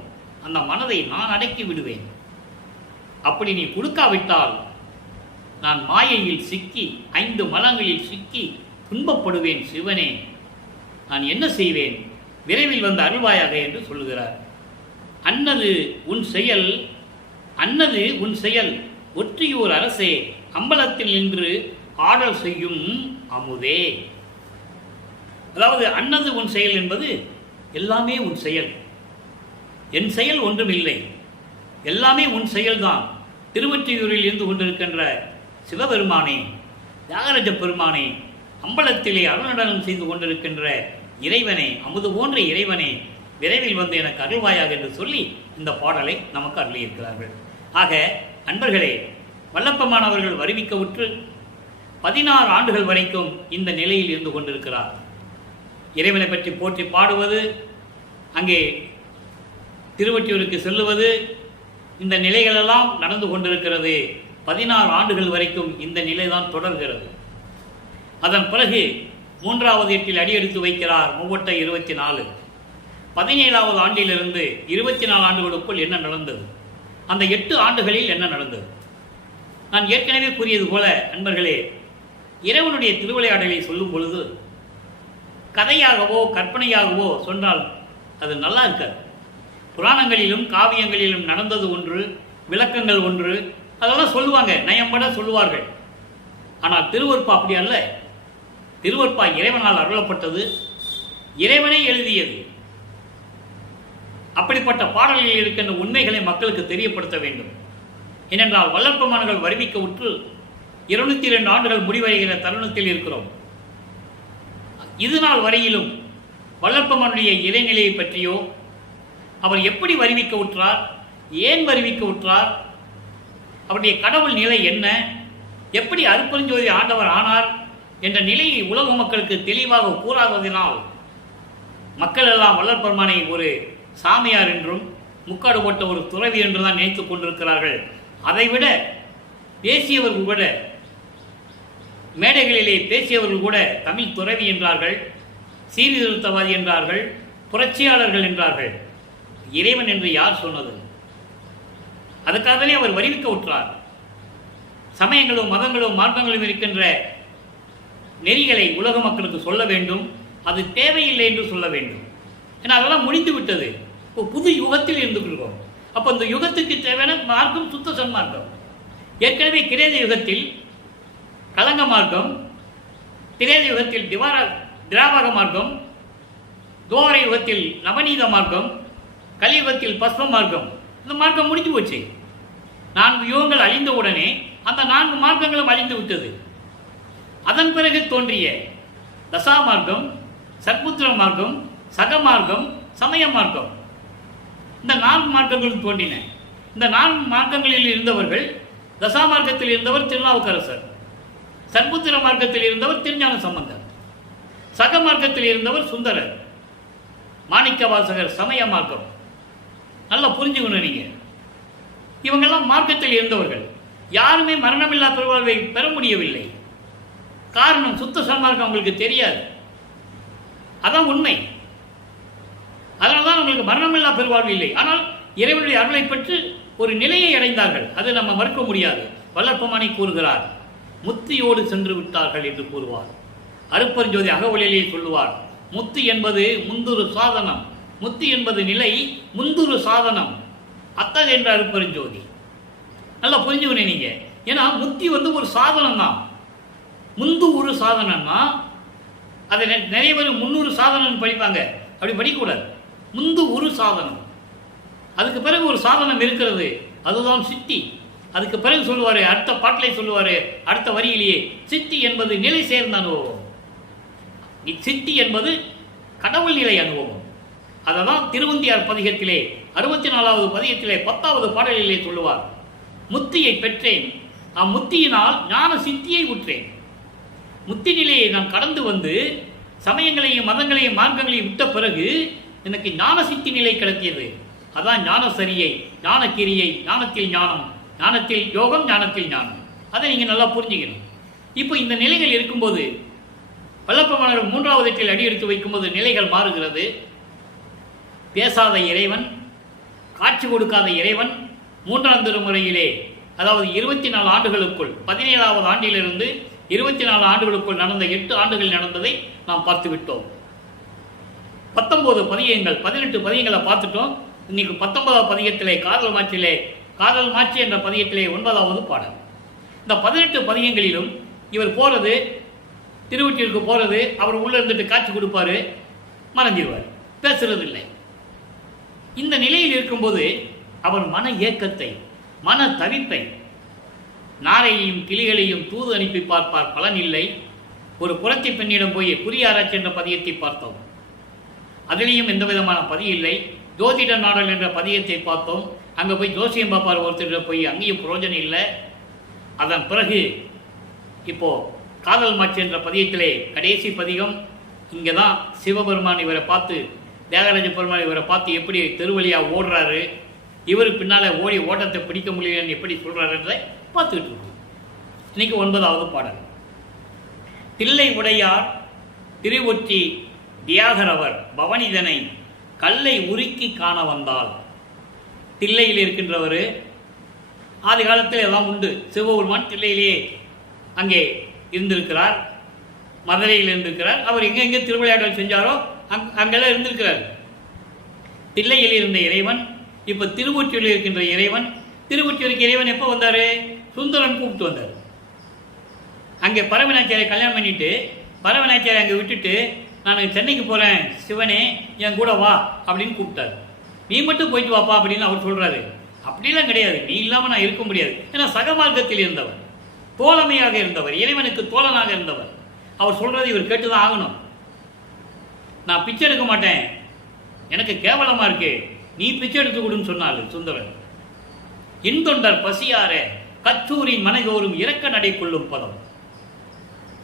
அந்த மனதை நான் அடக்கி விடுவேன். அப்படி நீ கொடுக்காவிட்டால் நான் மாயையில் சிக்கி 5 மலங்களில் சிக்கி துன்பப்படுவேன். சிவனே, நான் என்ன செய்வேன்? விரைவில் வந்து அருள்வாயாக என்று சொல்லுகிறார். அன்னது உன் செயல், அன்னது உன் செயல், ஒற்றியூர் அரசே, அம்பலத்தில் நின்று ஆடல் செய்யும் அமுதே. அதாவது அன்னது உன் செயல் என்பது எல்லாமே உன் செயல், என் செயல் ஒன்றும் இல்லை, எல்லாமே உன் செயல்தான். திருவொற்றியூரில் இருந்து கொண்டிருக்கின்ற சிவபெருமானே, தியாகராஜ பெருமானே, அம்பலத்திலே அருள்நடனம் செய்து கொண்டிருக்கின்ற இறைவனே, அமுது போன்ற இறைவனே, விரைவில் வந்து எனக்கு அருள்வாயாக என்று சொல்லி இந்த பாடலை நமக்கு அருளியிருக்கிறார்கள். ஆக அன்பர்களே, வல்லப்பெருமான் அவர்கள் வருவிக்க உற்று 16 ஆண்டுகள் வரைக்கும் இந்த நிலையில் இருந்து கொண்டிருக்கிறார். இறைவனை பற்றி போற்றி பாடுவது, அங்கே திருவொற்றியூருக்கு செல்லுவது, இந்த நிலைகளெல்லாம் நடந்து கொண்டிருக்கிறது. 16 ஆண்டுகள் வரைக்கும் இந்த நிலைதான் தொடர்கிறது. அதன் பிறகு 3வது எட்டில் அடியெடுத்து வைக்கிறார். 34. 17வது ஆண்டிலிருந்து 24 ஆண்டுகளுக்குள் என்ன நடந்தது, அந்த 8 ஆண்டுகளில் என்ன நடந்தது? நான் ஏற்கனவே கூறியது போல அன்பர்களே, இறைவனுடைய திருவிளையாடலை சொல்லும் பொழுது கதையாகவோ கற்பனையாகவோ சொன்னால் அது நல்லா இருக்காது. புராணங்களிலும் காவியங்களிலும் நடந்தது ஒன்று, விளக்கங்கள் ஒன்று, அதெல்லாம் சொல்லுவாங்க, நயம்பட சொல்லுவார்கள். ஆனால் திருவருட்பா அப்படி அல்ல. திருவருட்பா இறைவனால் அருளப்பட்டது, இறைவனே எழுதியது. அப்படிப்பட்ட பாடல்களில் இருக்கின்ற உண்மைகளை மக்களுக்கு தெரியப்படுத்த வேண்டும். ஏனென்றால் வல்லற்பெருமான்கள் வருவிக்க உற்று 202 ஆண்டுகள் முடிவடைகிற தருணத்தில் இருக்கிறோம். இது நாள் வரையிலும் வல்லற்பெருமானுடைய இறைநிலையை பற்றியோ, அவர் எப்படி வருவிக்க உற்றார், ஏன் வருவிக்க உற்றார், அவருடைய கடவுள் நிலை என்ன, எப்படி அருட்பெருஞ்சோதி ஆண்டவர் ஆனார் என்ற நிலையை உலக மக்களுக்கு தெளிவாக கூறாததினால் மக்கள் எல்லாம் வல்லற்பெருமானை ஒரு சாமியார் என்றும் முக்காடு போட்ட ஒரு துறவி என்று தான் நினைத்துக் கொண்டிருக்கிறார்கள். அதைவிட பேசியவர்கள் கூட, மேடைகளிலே பேசியவர்கள் கூட தமிழ் துறவி என்றார்கள், சீர்திருத்தவாதி என்றார்கள், புரட்சியாளர்கள் என்றார்கள். இறைவன் என்று யார் சொன்னது? அதுக்காகவே அவர் வருவிக்க உற்றார். சமயங்களும் மதங்களும் மார்க்கங்களும் இருக்கின்ற நெறிகளை உலக மக்களுக்கு சொல்ல வேண்டும். அது தேவையில்லை என்று சொல்ல வேண்டும். ஏன்னா அதெல்லாம் முடிந்து விட்டது. இப்போ புது யுகத்தில் இருந்து கொள்வோம். அப்போ இந்த யுகத்துக்கு தேவையான மார்க்கம் சுத்த சன்மார்க்கம். ஏற்கனவே கிரேத யுகத்தில் கலங்க மார்க்கம், திரேத யுகத்தில் திராவக மார்க்கம், துவார யுகத்தில் நவநீத மார்க்கம், கலியுகத்தில் பஸ்ம மார்க்கம். இந்த மார்க்கம் முடிஞ்சு போச்சு. 4 யுகங்கள் அழிந்த உடனே அந்த 4 மார்க்கங்களும் அழிந்து விட்டது. அதன் பிறகு தோன்றிய தசா மார்க்கம், சத்புத்திர மார்க்கம், சக மார்க்கம், சமய மார்க்கம், இந்த 4 மார்க்கங்களும் தோன்றின. இந்த 4 மார்க்கங்களில் இருந்தவர்கள், தசா மார்க்கத்தில் இருந்தவர் திருநாவுக்கரசர், சத்புத்திர மார்க்கத்தில் இருந்தவர் திருஞான சம்பந்தர், சக மார்க்கத்தில் இருந்தவர் சுந்தரர், மாணிக்க வாசகர் சமய மார்க்கம். நல்லா புரிஞ்சுக்கணும் நீங்க. இவங்கெல்லாம் மார்க்கத்தில் இருந்தவர்கள். யாருமே மரணமில்லா பெருவாழ்வை பெற முடியவில்லை. காரணம், சுத்த சன்மார்க்கம் அவங்களுக்கு தெரியாது. அதான் உண்மை. அதனால்தான் அவங்களுக்கு மரணமில்லா பெருவாழ்வு இல்லை. ஆனால் இறைவனுடைய அருளை பெற்று ஒரு நிலையை அடைந்தார்கள். அது நம்ம மறுக்க முடியாது. வல்லற்பமானி கூறுகிறார், முத்தியோடு சென்று விட்டார்கள் என்று கூறுவார். அருட்பெருஞ்சோதி அகவலிலே சொல்லுவார், முத்தி என்பது முந்துரு சாதனம், முத்தி என்பது நிலை, முந்துரு சாதனம். அத்தகைய என்ற அருட்பெருஞ்சோதி. நல்லா புரிஞ்சுக்கணும் நீங்க. ஏன்னா முத்தி ஒரு சாதனம் தான். முந்து ஒரு சாதனம்னா அதை நிறைய பேர் 300 சாதனம் படிப்பாங்க. அப்படி படிக்கக்கூடாது. முந்து ஒரு சாதனம். அதுக்கு பிறகு ஒரு சாதனம் இருக்கிறது, அதுதான் சித்தி. அதுக்கு பிறகு சொல்லுவார், அடுத்த பாட்டிலே சொல்லுவார், அடுத்த வரியிலேயே, சித்தி என்பது நிலை சேர்ந்த அனுபவம். சித்தி என்பது கடவுள் நிலை அனுபவம். அதை தான் திருவந்தியார் பதிகத்திலே 64வது பதிகத்திலே 10வது பாடலிலே சொல்லுவார், முத்தியை பெற்றேன், அம்முத்தியினால் ஞான சித்தியை உற்றேன். முத்தி நிலையை நான் கடந்து வந்து சமயங்களையும் மதங்களையும் மார்க்கங்களையும் விட்ட பிறகு எனக்கு ஞான சித்தி நிலை கிடைக்கியது. அதான் ஞான சரியை, ஞான கிரியை, ஞானத்தில் ஞானம், ஞானத்தில் யோகம், ஞானத்தில் ஞானம். அதை நீங்கள் நல்லா புரிஞ்சுக்கணும். இப்போ இந்த நிலைகள் இருக்கும்போது வல்லற்பமானவர் 3வது எட்டில் அடி எடுத்து வைக்கும்போது நிலைகள் மாறுகிறது. பேசாத இறைவன், காட்சி கொடுக்காத இறைவன் 3ஆம் திருமுறையிலே, அதாவது 24 ஆண்டுகளுக்குள், 17வது ஆண்டிலிருந்து 24 ஆண்டுகளுக்குள் நடந்த 8 ஆண்டுகள் நடந்ததை நாம் பார்த்து விட்டோம். 19 பதிகங்கள், 18 பதிகங்களை பார்த்துட்டோம். இன்னைக்கு 19வது பதிகத்திலே காதல் மாட்சி என்ற பதிகத்திலே 9வது பாடல். இந்த 18 பதிகங்களிலும் இவர் போறது, திருவொற்றியூருக்கு போறது, அவர் உள்ள இருந்துட்டு காட்சி கொடுப்பாரு, மறைஞ்சிருவார், பேசுறது இல்லை. இந்த நிலையில் இருக்கும்போது அவர் மன ஏக்கத்தை, மன தவிப்பை, நாரையையும் கிளிகளையும் தூது அனுப்பி பார்ப்பார், பலன் இல்லை. ஒரு புரட்சி பெண்ணிடம் போய் குறியாராய்ச்சி என்ற பதியத்தை பார்த்தோம், அதிலேயும் எந்த விதமான பதிவு இல்லை. ஜோதிட நாடல் என்ற பதியத்தை பார்த்தோம், அங்கே போய் ஜோசியம் பாப்பார் ஒருத்தர் போய், அங்கேயும் புரோஜனம் இல்லை. அதன் பிறகு இப்போ காதல் மாட்சி என்ற பதியத்திலே கடைசி பதிகம். இங்கே தான் சிவபெருமான் இவரை பார்த்து, தியாகராஜ பெருமான் இவரை பார்த்து எப்படி தெருவழியாக ஓடுறாரு, இவர் பின்னால் ஓடி ஓட்டத்தை பிடிக்க முடியலன்னு எப்படி சொல்கிறாருன்றதை பார்த்துக்கிட்டு இருக்கோம். இன்னைக்கு 9வது பாடல். தில்லை உடையார் திருவொற்றி தியாகரவர் பவனிதனை கல்லை உருக்கி காண வந்தால். தில்லையில் இருக்கின்றவர் ஆதி காலத்தில் எல்லாம் உண்டு. சிவபெருமான் தில்லையிலேயே அங்கே இருந்திருக்கிறார், மதுரையில் இருந்திருக்கிறார். அவர் எங்கெங்கே திருவிளையாடல் செஞ்சாரோ அங்கெல்லாம் இருந்திருக்கிறார். தில்லையில் இருந்த இறைவன் இப்போ திருவொற்றியூரில் இருக்கின்ற இறைவன். திருவொற்றியூருக்கு இறைவன் எப்போ வந்தார்? சுந்தரன் கூப்பிட்டு வந்தார். அங்கே பரமநாச்சியாரை கல்யாணம் பண்ணிட்டு பரமநாச்சியாரை அங்கே விட்டுட்டு, நான் சென்னைக்கு போகிறேன் சிவனே, என் கூட வா அப்படின்னு கூப்பிட்டாரு. நீ மட்டும் போயிட்டு வாப்பா அப்படின்னு அவர் சொல்கிறாரு. அப்படிலாம் கிடையாது, நீ இல்லாமல் நான் இருக்க முடியாது. ஏன்னா சகமார்க்கத்தில் இருந்தவர், தோழமையாக இருந்தவர், இறைவனுக்கு தோழனாக இருந்தவர். அவர் சொல்கிறது இவர் கேட்டு தான் ஆகணும். நான் பிச்சை எடுக்க மாட்டேன், எனக்கு கேவலமாக இருக்கு, நீ பிச்சை எடுத்து கொடுன்னு சொன்னாள் சுந்தரன். இன்தொண்டர் பசியார கச்சூரின் மனைகோரும் இறக்க நடை கொள்ளும் பதம்.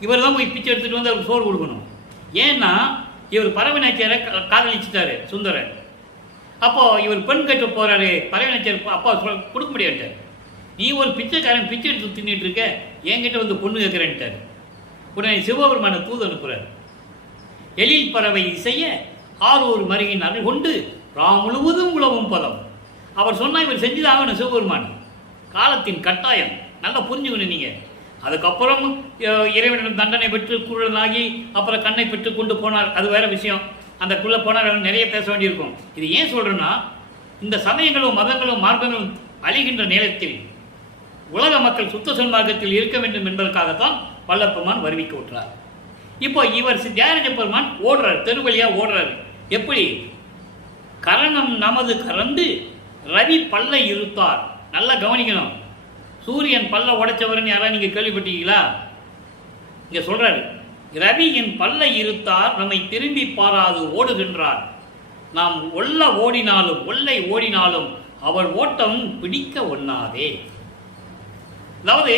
இவர் தான் போய் பிச்சை எடுத்துகிட்டு வந்து அவருக்கு சோறு கொடுக்கணும். ஏன்னா இவர் பரமநாச்சியாரை காதலிச்சுட்டாரு சுந்தரன். அப்போ இவர் பெண் கேட்டு போறாரு. பரமநாச்சியார் அப்பா கொடுக்க முடியாட்டார். நீ ஒரு பிச்சைக்காரன், பிச்சை எடுத்து தின்னுட்டு இருக்க, என்கிட்ட வந்து பொண்ணு கேட்குறேன்ட்டார். உடனே சிவபெருமான தூது அனுப்புறார். எழில் பறவை இசைய ஆரூர் மருகின் அருள் கொண்டு ராம் முழுவதும் உழவும் பதம். அவர் சொன்னால் இவர் செஞ்சுதான் ஆகணும். சிவபெருமான் காலத்தின் கட்டாயம், நல்லா புரிஞ்சுக்கணும் நீங்கள். அதுக்கப்புறம் இறைவனிடம் தண்டனை பெற்று குருடனாகி அப்புறம் கண்ணை பெற்று கொண்டு போனார், அது வேற விஷயம். அந்த குள்ள போனார், நிறைய பேச வேண்டியிருக்கும். இது ஏன் சொல்கிறேன்னா, இந்த சமயங்களும் மதங்களும் மார்க்கங்களும் அழிகின்ற நேரத்தில் உலக மக்கள் சுத்த சன்மார்க்கத்தில் இருக்க வேண்டும் என்பதற்காகத்தான் வல்லற்பெருமான் வருவிக்க விட்டார். இப்போ இவர் தியாகராஜ பெருமான் ஓடுறார், தெருவழியாக ஓடுறாரு. எப்படி? கரணம் நமது கறந்து ரவி பல்லை இருத்தார். நல்லா கவனிக்கணும். சூரியன் பல்ல உடைச்சவர்னு யாராவது நீங்கள் கேள்விப்பட்டீங்களா? இங்கே சொல்றாரு, ரவியின் பல்லை இருத்தார் நம்மை திரும்பி பாராது ஓடுகின்றார். நாம் ஒல்லை ஓடினாலும் அவர் ஓட்டம் பிடிக்க ஒண்ணாதே. அதாவது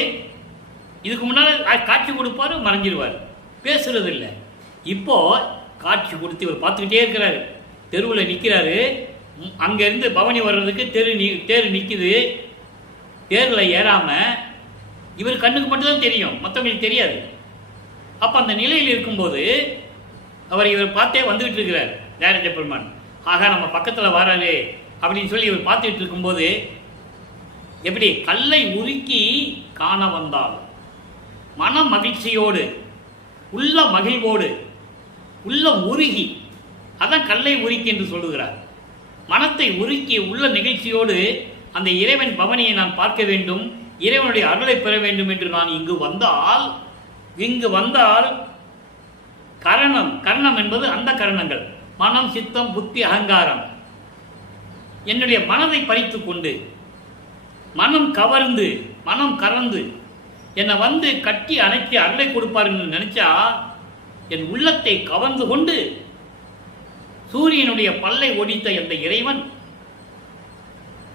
இதுக்கு முன்னால் காட்சி கொடுப்பாரு, மறைஞ்சிருவார், பேசுறது இல்லை. இப்போ காட்சி கொடுத்து இவர் பார்த்துக்கிட்டே இருக்கிறாரு. தெருவில் நிற்கிறாரு. அங்கேருந்து பவனி வர்றதுக்கு தேர் நிற்குது. தேரில் ஏறாமல் இவர் கண்ணுக்கு மட்டும்தான் தெரியும், மற்றவங்களுக்கு தெரியாது. அப்போ அந்த நிலையில் இருக்கும்போது இவர் பார்த்தே வந்துகிட்டு இருக்கிறார் ஜெயராஜ பெருமான். ஆக நம்ம பக்கத்தில் வராரு அப்படின்னு சொல்லி இவர் பார்த்துட்டு இருக்கும்போது எப்படி கல்லை உருக்கி காண வந்தால் மன மகிழ்ச்சியோடு, உள்ள மகிழ்வோடு, உள்ள உருகி, அதான் கல்லை உருக்கி என்று சொல்லுகிறார். மனத்தை உருக்கி உள்ள நிகழ்ச்சியோடு அந்த இறைவன் பவனியை நான் பார்க்க வேண்டும், இறைவனுடைய அருளை பெற வேண்டும் என்று நான் இங்கு வந்தால் கரணம் என்பது அந்த கரணங்கள், மனம், சித்தம், புத்தி, அகங்காரம், என்னுடைய மனதை பறித்து கொண்டு, மனம் கறந்து என்னை வந்து கட்டி அணைக்கி அருளை கொடுப்பார்கள் நினைச்சா என் உள்ளத்தை கவர்ந்து கொண்டு சூரியனுடைய பல்லை ஒடித்த அந்த இறைவன்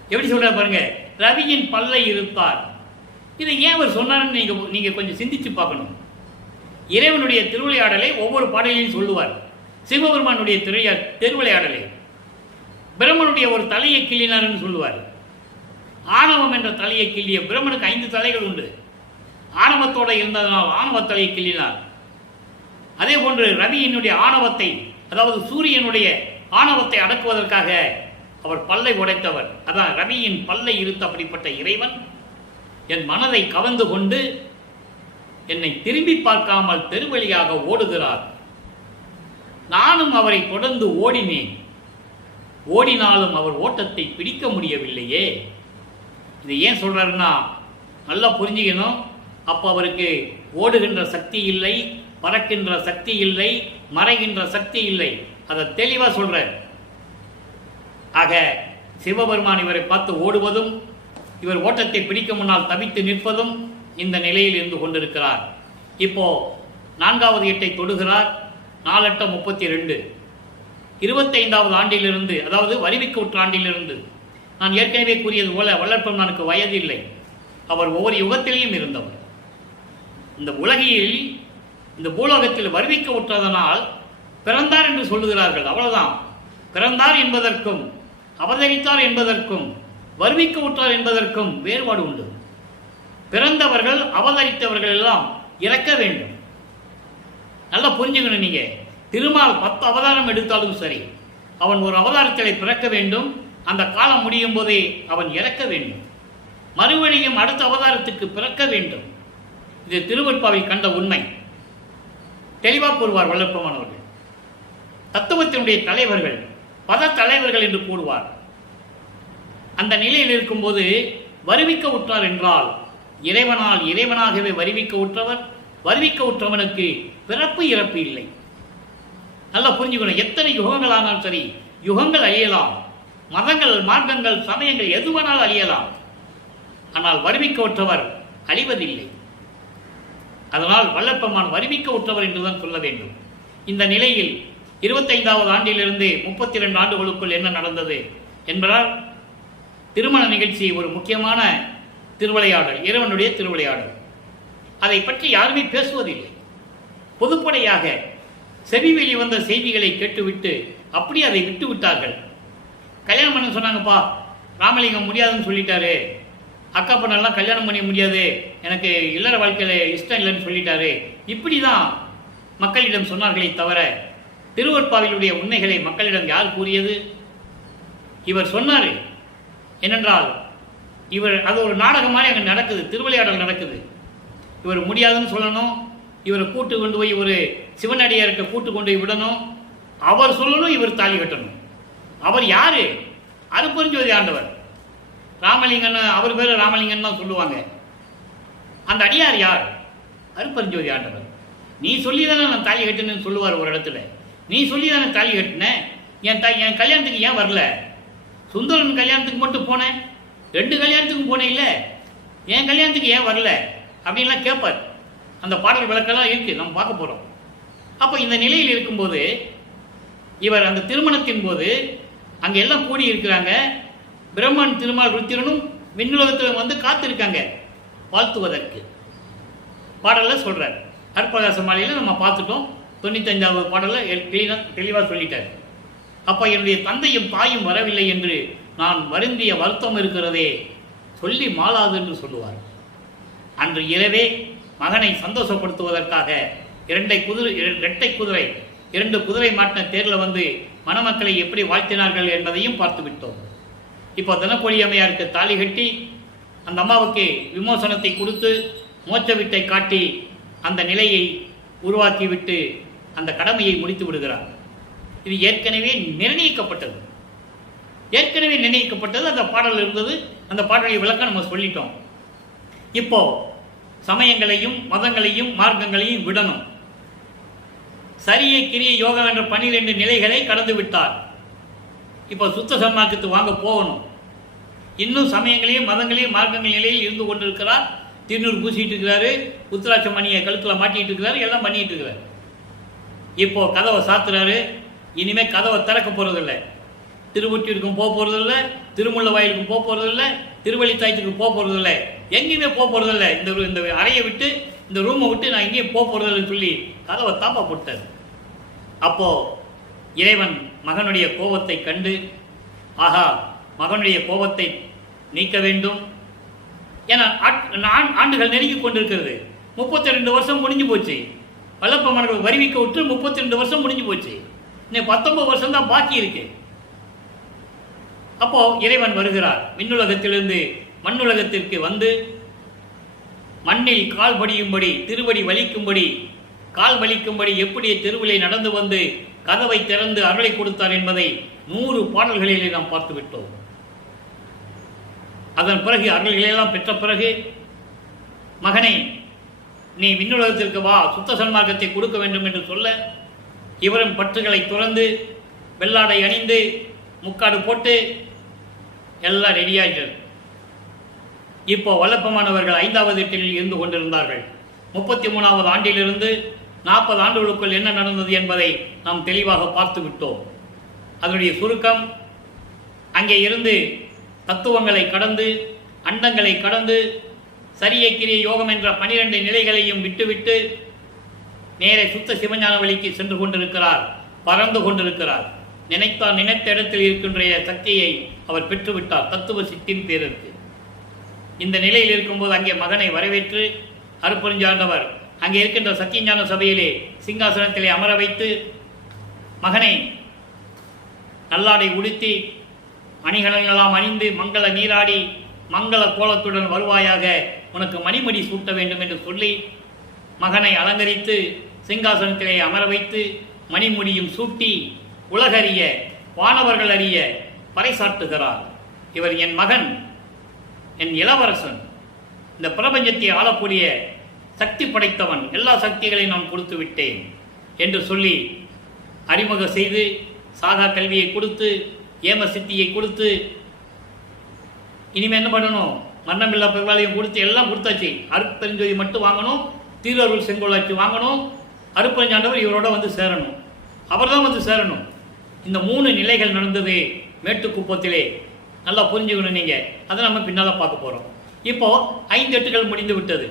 எப்படி சொல்ற பாருங்க, ரவியின் பல்லை இருப்பார். இதை ஏன் அவர் சொன்னார்னு நீங்க கொஞ்சம் சிந்திச்சு பார்க்கணும். இறைவனுடைய திருவிளையாடலை ஒவ்வொரு பாடலையும் சொல்லுவார். சிவபெருமானுடைய திருவிளையாடலை பிரம்மனுடைய ஒரு தலையை கிள்ளினார்னு சொல்லுவார். ஆணவம் என்ற தலையை கிள்ளிய பிரம்மனுக்கு 5 தலைகள் உண்டு. ஆணவத்தோடு இருந்ததனால் ஆணவ தலையை கிள்ளினார். அதே போன்று ரவியினுடைய ஆணவத்தை, அதாவது சூரியனுடைய ஆணவத்தை அடக்குவதற்காக அவர் பல்லை உடைத்தவர். அதான் ரவியின் பல்லை இருத்த அப்படிப்பட்ட இறைவன் என் மனதை கவர்ந்து கொண்டு என்னை திரும்பி பார்க்காமல் தெருவழியாக ஓடுகிறார். நானும் அவரை தொடர்ந்து ஓடினாலும் அவர் ஓட்டத்தை பிடிக்க முடியவில்லையே. இது ஏன் சொல்றாருன்னா நல்லா புரிஞ்சுக்கணும். அப்போ அவருக்கு ஓடுகின்ற சக்தி இல்லை, பறக்கின்ற சக்தி இல்லை, மறைகின்ற சக்தி இல்லை. அதை தெளிவாக சொல்றார். ஆக சிவபெருமான் இவரை பார்த்து ஓடுவதும், இவர் ஓட்டத்தை பிடிக்க முன்னால் தவித்து நிற்பதும் இந்த நிலையில் இருந்து கொண்டிருக்கிறார். இப்போ 4வது எட்டை தொடுகிறார். 4 8 32, 25வது ஆண்டிலிருந்து, அதாவது வருவிக்க உற்ற ஆண்டிலிருந்து. நான் ஏற்கனவே கூறியது போல வள்ளற்பெருமானுக்கு வயது இல்லை. அவர் ஒவ்வொரு யுகத்திலேயும் இருந்தவர். இந்த உலகில், இந்த பூலோகத்தில் வருவிக்க உற்றதனால் பிறந்தார் என்று சொல்லுகிறார்கள். அவ்வளவுதான். பிறந்தார் என்பதற்கும் அவதரித்தார் என்பதற்கும் வருவிக்க உற்றார் என்பதற்கும் வேறுபாடு உண்டு. பிறந்தவர்கள் அவதரித்தவர்கள் எல்லாம் இறக்க வேண்டும். நல்லா புரிஞ்சுக்கணும். நீங்க திருமால் 10 அவதாரம் எடுத்தாலும் சரி, அவன் ஒரு அவதாரத்திலே பிறக்க வேண்டும். அந்த காலம் முடியும் போதே அவன் இறக்க வேண்டும். மறுபடியும் அடுத்த அவதாரத்துக்கு பிறக்க வேண்டும். இது திருவருட்பாவில் கண்ட உண்மை. தெளிவாக கூறுவார் வள்ளற்பெருமான் அவர்கள். தத்துவத்தினுடைய தலைவர்கள், பத தலைவர்கள் என்று கூறுவார். அந்த நிலையில் இருக்கும்போது வருவிக்க உற்றார் என்றால் இறைவனால் இறைவனாகவே வருவிக்க உற்றவர். வருவிக்க உற்றவனுக்கு பிறப்பு இறப்பு இல்லை. நல்லா புரிஞ்சுக்கணும். எத்தனை யுகங்கள் ஆனாலும் சரி, யுகங்கள் அழியலாம், மதங்கள், மார்க்கங்கள், சமயங்கள் எதுவானால் அழியலாம். ஆனால் வருவிக்க உற்றவர் அழிவதில்லை. அதனால் வள்ளற்பெருமான் வருவிக்க உற்றவர் என்றுதான் சொல்ல வேண்டும். இந்த நிலையில் 25வது ஆண்டிலிருந்து 32 ஆண்டுகளுக்குள் என்ன நடந்தது என்பதால் திருமண நிகழ்ச்சி ஒரு முக்கியமான திருவிளையாடல், இறைவனுடைய திருவிளையாடல். அதை பற்றி யாருமே பேசுவதில்லை. பொதுப்படையாக செவி வெளிவந்த செய்திகளை கேட்டுவிட்டு அப்படி அதை விட்டு விட்டார்கள். கல்யாணம் பண்ண சொன்னாங்கப்பா, ராமலிங்கம் முடியாதுன்னு சொல்லிட்டாரு, அக்கா பொண்ணெல்லாம் கல்யாணம் பண்ண முடியாது, எனக்கு இல்லற வாழ்க்கையில் இஷ்டம் இல்லைன்னு சொல்லிட்டாரு, இப்படி தான் மக்களிடம் சொன்னார்களே தவிர திருவருட்பாவிலுடைய உண்மைகளை மக்களிடம் யார் கூறியது? இவர் சொன்னார். ஏனென்றால் அது ஒரு நாடகம் மாதிரி அங்கே நடக்குது, திருவிளையாடல் நடக்குது. இவர் முடியாதுன்னு சொல்லணும், இவரை கூட்டு கொண்டு போய் ஒரு சிவனடியார்கிட்ட கூட்டு கொண்டு போய் விடணும், அவர் சொல்லணும், இவர் தாலி கட்டணும். அவர் யாரு? அருப்பெருஞ்சோதி ஆண்டவர். ராமலிங்கன், அவர் பேர் ராமலிங்கன் தான் சொல்லுவாங்க. அந்த அடியார் யார்? அருப்பெருஞ்சோதி ஆண்டவர். நீ சொல்லி தானே நான் தாலி கட்டினேன்னு சொல்லுவார் ஒரு இடத்துல. நீ சொல்லி தானே தாலி கட்டினேன், என் கல்யாணத்துக்கு ஏன் வரல? சுந்தரன் கல்யாணத்துக்கு மட்டும் போனேன், 2 கல்யாணத்துக்கும் போனேன், இல்லை என் கல்யாணத்துக்கு ஏன் வரல அப்படின்லாம் கேட்பார். அந்த பாடல் விளக்கெல்லாம் இருக்கு, நம்ம பார்க்க போகிறோம். அப்போ இந்த நிலையில் இருக்கும்போது இவர் அந்த திருமணத்தின் போது அங்கே எல்லாம் கூடி இருக்கிறாங்க. பிரம்மன், திருமால், ருத்திரனும் விண்ணுலகத்தில் வந்து காத்திருக்காங்க வாழ்த்துவதற்கு. பாடலில் சொல்கிறார். அற்பகாச மாலையில் நம்ம பார்த்துட்டோம். 95வது பாடலில் தெளிவாக சொல்லிட்டார். அப்போ என்னுடைய தந்தையும் தாயும் வரவில்லை என்று நான் வருந்திய வருத்தம் இருக்கிறதே, சொல்லி மாளாது என்று சொல்லுவார். அன்று இரவே மகனை சந்தோஷப்படுத்துவதற்காக இரட்டை குதிரை 2 குதிரை மாட்டின தேரில் வந்து மணமக்களை எப்படி வாழ்த்தினார்கள் என்பதையும் பார்த்து விட்டோம். இப்போ தினக்கொடி அம்மையாருக்கு தாலி கட்டி அந்த அம்மாவுக்கு விமோசனத்தை கொடுத்து மோட்ச வீட்டை காட்டி அந்த நிலையை உருவாக்கிவிட்டு அந்த கடமையை முடித்து விடுகிறார். இது ஏற்கனவே நிர்ணயிக்கப்பட்டது. அந்த பாடல் இருந்தது. அந்த பாடலுடைய விளக்கம் நம்ம சொல்லிட்டோம். இப்போ சமயங்களையும் மதங்களையும் மார்க்கங்களையும் விடணும். சரியை கிரிய யோகம் என்ற 12 நிலைகளை கடந்து விட்டார். இப்போ சுத்த சன்மார்க்கத்து வாங்க போகணும். இன்னும் சமயங்களையும் மதங்களையும் மார்க்கங்கள் நிலையில் இருந்து கொண்டிருக்கிறார். திருநூறு பூசிட்டு இருக்கிறாரு, உத்திராட்ச மணியை கழுத்தில் மாட்டிட்டு இருக்கிறாரு, எல்லாம் பண்ணிட்டு இருக்கிறார். இப்போ கதவை சாத்துறாரு. இனிமேல் கதவை திறக்க போறதில்லை. திருவொற்றிற்கும் போக போறதில்லை, திருமுல்ல வாயிலுக்கும் போக போறதில்லை, திருவள்ளித்தாயத்துக்கு போக போறதில்லை, எங்கேயுமே போக போறதில்லை. இந்த அறையை விட்டு, இந்த ரூமை விட்டு நான் எங்கேயும் போக போறதில்லைன்னு சொல்லி கதவை தாப்பா போட்டார். அப்போ இறைவன் மகனுடைய கோபத்தை கண்டு, ஆஹா, மகனுடைய கோபத்தை நீக்க வேண்டும் என ஆண்டுகள் நெருங்கி கொண்டிருக்கிறது. 32 வருஷம் முடிஞ்சு போச்சு. வல்லப்பமானவர்கள் வருவிக்க விட்டு 32 வருஷம் முடிஞ்சு போச்சு. இன்னும் 19 வருஷம் தான் பாக்கி இருக்கு. அப்போ இறைவன் வருகிறார். விண்ணுலகத்திலிருந்து மண்ணுலகத்திற்கு வந்து மண்ணில் கால் படியும்படி, திருவடி வலிக்கும்படி, கால் வலிக்கும்படி எப்படி தெருவிலே நடந்து வந்து கதவை திறந்து அருளை கொடுத்தார் என்பதை 100 பாடல்களிலே நாம் பார்த்து விட்டோம். அதன் பிறகு அருள்களெல்லாம் பெற்ற பிறகு, மகனை நீ விண்ணுலகத்திற்கு வா, சுத்த சன்மார்க்கத்தை கொடுக்க வேண்டும் என்று சொல்ல, இவரும் பற்றுகளை துறந்து வெள்ளாடை அணிந்து முக்காடு போட்டு எல்லாம் ரெடியாகிறது. இப்போ வல்லப்பமானவர்கள் 5வது எட்டில் இருந்து கொண்டிருந்தார்கள். 33வது ஆண்டிலிருந்து 40 ஆண்டுகளுக்குள் என்ன நடந்தது என்பதை நாம் தெளிவாக பார்த்து விட்டோம். அதனுடைய சுருக்கம், அங்கே இருந்து தத்துவங்களை கடந்து, அண்டங்களை கடந்து, சரியை கிரிய யோகம் என்ற 12 நிலைகளையும் விட்டுவிட்டு நேரே சுத்த சிவஞான வழிக்கு சென்று கொண்டிருக்கிறார், பறந்து கொண்டிருக்கிறார். நினைத்த இடத்தில் இருக்கின்ற சக்தியை அவர் பெற்றுவிட்டார், தத்துவ சித்தின் பேருக்கு. இந்த நிலையில் இருக்கும்போது அங்கே மகனை வரவேற்று அருட்பெருஞ்சாண்டவர் அங்கே இருக்கின்ற சத்தியஞான சபையிலே சிங்காசனத்திலே அமர வைத்து, மகனை நல்லாடை உடுத்தி அணிகளெல்லாம் அணிந்து மங்கள நீராடி மங்கள கோலத்துடன் வருவாயாக, உனக்கு மணிமடி சூட்ட வேண்டும் என்று சொல்லி மகனை அலங்கரித்து சிங்காசனத்திலே அமர வைத்து மணிமுடியும் சூட்டி உலகறிய, வானவர்கள் அறிய பறைசாட்டுகிறார். இவர் என் மகன், என் இளவரசன், இந்த பிரபஞ்சத்தை ஆளக்கூடிய சக்தி படைத்தவன், எல்லா சக்திகளையும் நான் கொடுத்து விட்டேன் என்று சொல்லி அறிமுக செய்து சாகா கல்வியை கொடுத்து, ஏம சித்தியை கொடுத்து, இனிமேல் என்ன பண்ணணும், மரணமில்லா பெருவாளையும் கொடுத்து எல்லாம் கொடுத்தாச்சு. அருட்பெருஞ்சோதி மட்டும் வாங்கணும், திருவருள் செங்கோலாட்சி வாங்கணும், அருட்பெருஞ்சாண்டவர் இவரோட வந்து சேரணும், அவர் தான் வந்து சேரணும். இந்த 3 நிலைகள் நடந்தது மேட்டுக்குப்பத்திலே. நல்லா புரிஞ்சுக்கணும் நீங்கள், அதை நம்ம பின்னால் பார்க்க போகிறோம். இப்போது 5 எட்டுகள் முடிந்து விட்டது.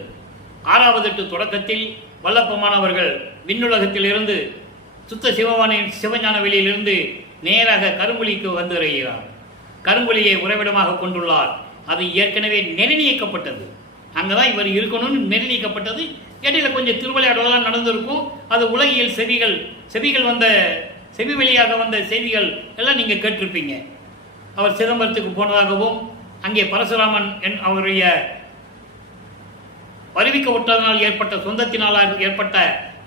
6வது எட்டு தொடக்கத்தில் வல்லப்பமானவர்கள் விண்ணுலகத்திலிருந்து சுத்த சிவஞான வெளியிலிருந்து நேராக கருங்குழிக்கு வந்துகிறார். கருங்குழியை உறைவிடமாக கொண்டுள்ளார். அது ஏற்கனவே நிர்ணயிக்கப்பட்டது. அங்கே தான் இவர் இருக்கணும்னு நிர்ணயிக்கப்பட்டது. இடையில கொஞ்சம் திருவிளையாடலாம் நடந்திருக்கும். அது உலகியல் செவிகள் வந்த செவி வழியாக வந்த செய்திகள் எல்லாம் நீங்கள் கேட்டிருப்பீங்க. அவர் சிதம்பரத்துக்கு போனதாகவும், அங்கே பரசுராமன் அவருடைய வருவிக்க விட்டதனால் ஏற்பட்ட சொந்தத்தினால் ஏற்பட்ட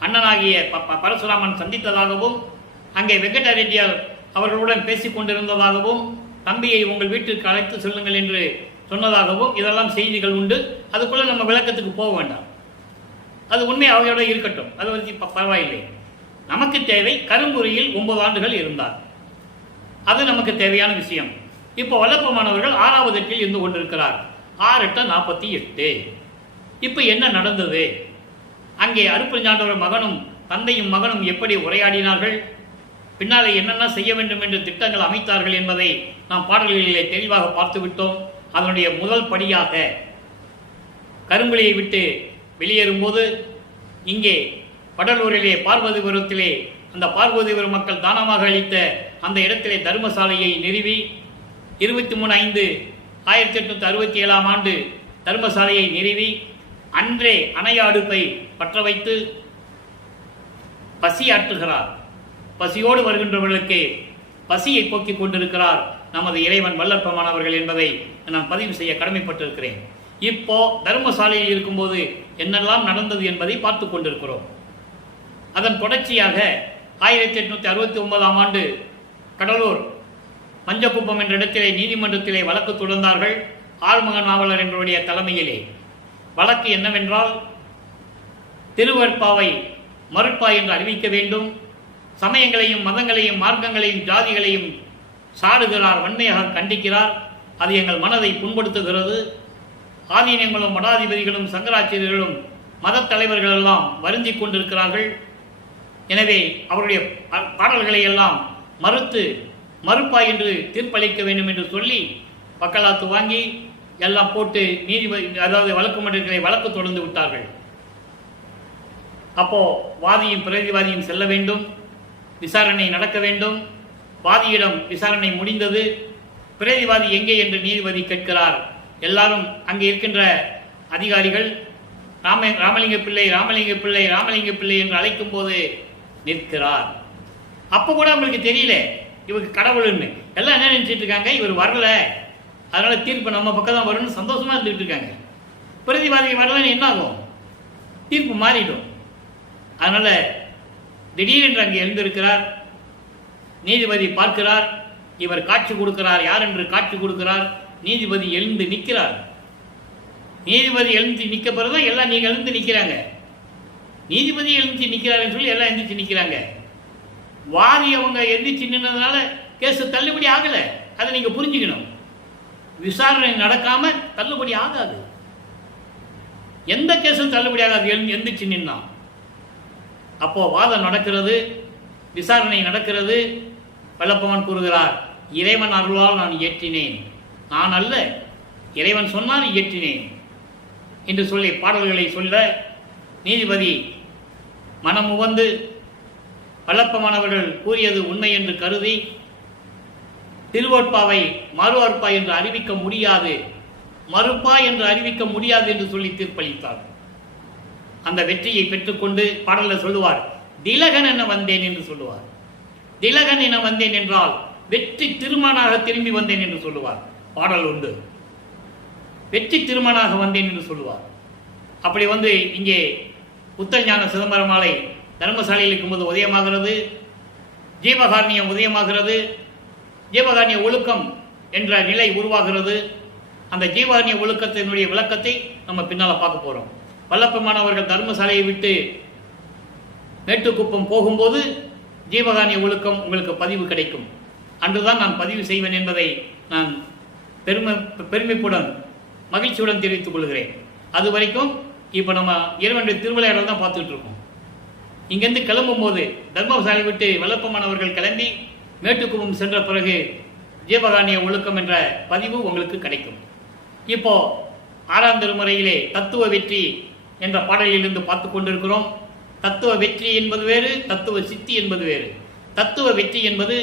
அண்ணனாகிய பரசுராமன் சந்தித்ததாகவும், அங்கே வெங்கட ரெட்டியார் அவர்களுடன் பேசிக் கொண்டிருந்ததாகவும், தம்பியை உங்கள் வீட்டிற்கு அழைத்து செல்லுங்கள் என்று சொன்னதாகவும் இதெல்லாம் செய்திகள் உண்டு. அதுக்குள்ளே நம்ம விளக்கத்துக்கு போக வேண்டாம். அது உண்மை அவையோட இருக்கட்டும், அது வந்து பரவாயில்லை. நமக்கு தேவை கருங்குறியில் 9 ஆண்டுகள் இருந்தார். அது நமக்கு தேவையான விஷயம். இப்போ வல்லப்பமானவர்கள் 6வது எட்டில் இருந்து கொண்டிருக்கிறார். 6 8 48. இப்போ என்ன நடந்தது? அங்கே அருட்பெருஞ்சாண்டவர் மகனும் தந்தையும் மகனும் எப்படி உரையாடினார்கள், பின்னாலே என்னென்ன செய்ய வேண்டும் என்று திட்டங்கள் அமைத்தார்கள் என்பதை நாம் பாடல்களிலே தெளிவாக பார்த்து விட்டோம். அதனுடைய முதல் படியாக கருங்குழியை விட்டு வெளியேறும்போது இங்கே வடலூரிலே பார்வதிபுரத்திலே அந்த பார்வதிபுரம் மக்கள் தானமாக அளித்த அந்த இடத்திலே தர்மசாலையை நிறுவி 23/5/1867 ஆண்டு தர்மசாலையை நிறுவி அன்றே அணைய அடுப்பை பற்ற வைத்து பசியாற்றுகிறார். பசியோடு வருகின்றவர்களுக்கு பசியை போக்கிக் கொண்டிருக்கிறார் நமது இறைவன் வல்லற்பமானவர்கள் என்பதை நான் பதிவு செய்ய கடமைப்பட்டிருக்கிறேன். இப்போ தர்மசாலையில் இருக்கும்போது என்னெல்லாம் நடந்தது என்பதை பார்த்து கொண்டிருக்கிறோம். அதன் தொடர்ச்சியாக 1869 ஆண்டு கடலூர் மஞ்சக்குப்பம் என்ற இடத்திலே நீதிமன்றத்திலே வழக்கு தொடர்ந்தார்கள். ஆறுமுகன் நாவலர் என்பவருடைய தலைமையிலே. வழக்கு என்னவென்றால், திருவற்பாவை மறுப்பா என்று அறிவிக்க வேண்டும், சமயங்களையும் மதங்களையும் மார்க்கங்களையும் ஜாதிகளையும் சாடுகிறார், வன்மையாக கண்டிக்கிறார். அது எங்கள் மனதை புண்படுத்துகிறது. ஆதீனங்களும் மடாதிபதிகளும் சங்கராச்சாரியர்களும் மத தலைவர்கள் எல்லாம் வருந்தி கொண்டிருக்கிறார்கள். எனவே அவருடைய பாடல்களை எல்லாம் மறுப்பா என்று தீர்ப்பளிக்க வேண்டும் என்று சொல்லி வக்காலத்து வாங்கி எல்லாம் போட்டு நீதிபதி, அதாவது வழக்கு மன்றத்திலே வழக்கு தொடர்ந்து விட்டார்கள். அப்போ வாதியும் பிரதிவாதியும் செல்ல வேண்டும், விசாரணை நடக்க வேண்டும். வாதியிடம் விசாரணை முடிந்தது. பிரதிவாதி எங்கே என்று நீதிபதி கேட்கிறார். எல்லாரும் அங்கே இருக்கின்ற அதிகாரிகள் ராமலிங்க பிள்ளை ராமலிங்க பிள்ளை ராமலிங்க பிள்ளை என்று அழைக்கும் போது நிற்கிறார். அப்போ கூட அவங்களுக்கு தெரியல இவருக்கு கடவுள்னு. எல்லாம் என்ன நினைச்சிட்டு இருக்காங்க, இவர் வரல, அதனால தீர்ப்பு நம்ம பக்கம் தான் வரும்னு சந்தோஷமா இருந்துட்டு இருக்காங்க. பிரதிவாதி வரலன்னு என்ன ஆகும், தீர்ப்பு மாறிடும். அதனால திடீரென்று அங்கே எழுந்திருக்கிறார். நீதிபதி பார்க்கிறார், இவர் காட்சி கொடுக்கிறார், யார் என்று காட்சி கொடுக்கிறார். நீதிபதி எழுந்து நிற்கிறார். நீதிபதி எழுந்து நிற்க பிறகுதான் எல்லாம் நீங்க எழுந்து நிற்கிறாங்க. நீதிபதி எழுந்து நிற்கிறாருன்னு சொல்லி எல்லாம் எந்திரிச்சு நிற்கிறாங்க. வாதி அவங்க எந்திரிச்சு நின்றதுனால கேஸ் தள்ளுபடி ஆகலை. அதை நீங்க புரிஞ்சுக்கணும். விசாரணை நடக்காம தள்ளுபடி ஆகாது. எந்த கேஸும் தள்ளுபடி ஆகாது எந்திரிச்சு நின்னா. அப்போ வாதம் நடக்கிறது, விசாரணை நடக்கிறது. வல்லப்பவன் கூறுகிறார், இறைவன் அருளால் நான் இயற்றினேன், நான் அல்ல, இறைவன் சொன்னால் இயற்றினேன் என்று சொல்லி பாடல்களை சொல்ல நீதிபதி மனம் உவந்து வல்லப்பமானவர்கள் கூறியது உண்மை என்று கருதி திருவற்பாவை மறுவற்பா என்று அறிவிக்க முடியாது, மறுப்பா என்று அறிவிக்க முடியாது என்று சொல்லி தீர்ப்பளித்தார். அந்த வெற்றியை பெற்றுக்கொண்டு பாடலில் சொல்லுவார், திலகன் என வந்தேன் என்று சொல்லுவார். திலகன் என வந்தேன் என்றால் வெற்றி திருமணாக திரும்பி வந்தேன் என்று சொல்லுவார். பாடல் உண்டு, வெற்றி திருமணாக வந்தேன் என்று சொல்லுவார். அப்படி வந்து இங்கே உத்தரஞான சிதம்பரமாலை தர்மசாலையில் இருக்கும்போது உதயமாகிறது, ஜீவகாரணியம் உதயமாகிறது, ஜீவகாரணிய ஒழுக்கம் என்ற நிலை உருவாகிறது. அந்த ஜீவகாரணிய ஒழுக்கத்தினுடைய விளக்கத்தை நம்ம பின்னால் பார்க்க போகிறோம். வல்லப்பமானவர்கள் தர்மசாலையை விட்டு மேட்டுக்குப்பம் போகும்போது ஜீவகாரணிய ஒழுக்கம் உங்களுக்கு பதிவு கிடைக்கும். அன்றுதான் நான் பதிவு செய்வேன் என்பதை நான் பெருமைப்புடன் மகிழ்ச்சியுடன் தெரிவித்துக் கொள்கிறேன். அது வரைக்கும் இப்போ நம்ம இறைவனுடைய திருவிளையாடல் தான் பார்த்துட்டு இருக்கோம். இங்கேருந்து கிளம்பும் போது தர்மசாலை விட்டு வல்லப்பமானவர்கள் கிளம்பி மேட்டுக்குப்பம் சென்ற பிறகு ஜீவகாரணிய ஒழுக்கம் என்ற பதிவு உங்களுக்கு கிடைக்கும். இப்போ 6ஆம் திருமுறையிலே தத்துவ வெற்றி என்ற பாடலிலிருந்து பார்த்து கொண்டிருக்கிறோம். தத்துவ வெற்றி என்பது வேறு, தத்துவ சித்தி என்பது வேறு. தத்துவ வெற்றி என்பது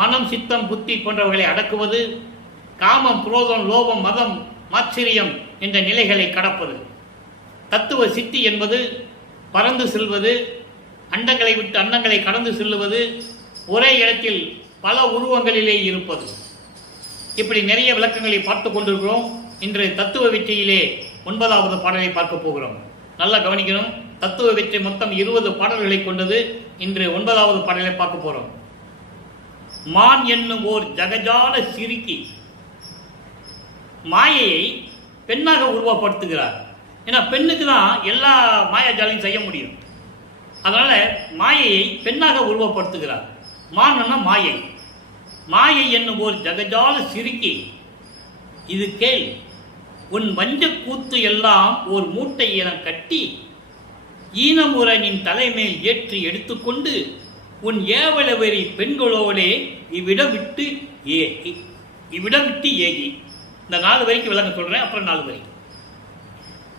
மனம், சித்தம், புத்தி போன்றவர்களை அடக்குவது, காமம், குரோதம், லோபம், மதம், மாச்சரியம் என்ற நிலைகளை கடப்பது. தத்துவ சித்தி என்பது பறந்து செல்வது, அண்டங்களை விட்டு அண்டங்களை கடந்து செல்லுவது, ஒரே இடத்தில் பல உருவங்களிலே இருப்பது. இப்படி நிறைய விளக்கங்களை பார்த்து கொண்டிருக்கிறோம். இன்று தத்துவ வெற்றியிலே 9வது பாடலை பார்க்க போகிறோம். நல்லா கவனிக்கணும். தத்துவ வெற்றி மொத்தம் 20 பாடல்களை கொண்டது. இன்று 9வது பாடலை பார்க்க போறோம். மான் என்னும் ஓர் ஜகஜால சிறுக்கி மாயையை பெண்ணாக உருவப்படுத்துகிறார். ஏன்னா பெண்ணுக்கு தான் எல்லா மாயாஜாலையும் செய்ய முடியும். அதனால மாயையை பெண்ணாக உருவப்படுத்துகிறார். மான்னா மாயை. மாயை என்னும் ஓர் ஜகஜால சிறுக்கி, இது கேள், உன் வஞ்ச கூத்து எல்லாம் ஓர் மூட்டை என கட்டி ஈனமுரனின் தலைமேல் ஏற்றி எடுத்துக்கொண்டு உன் ஏவலவெறி பெண்களோடே இவ்விடம் விட்டு ஏகி. இந்த 4 வரைக்கும் விளங்க சொல்றேன், அப்புறம் 4 வரைக்கும்.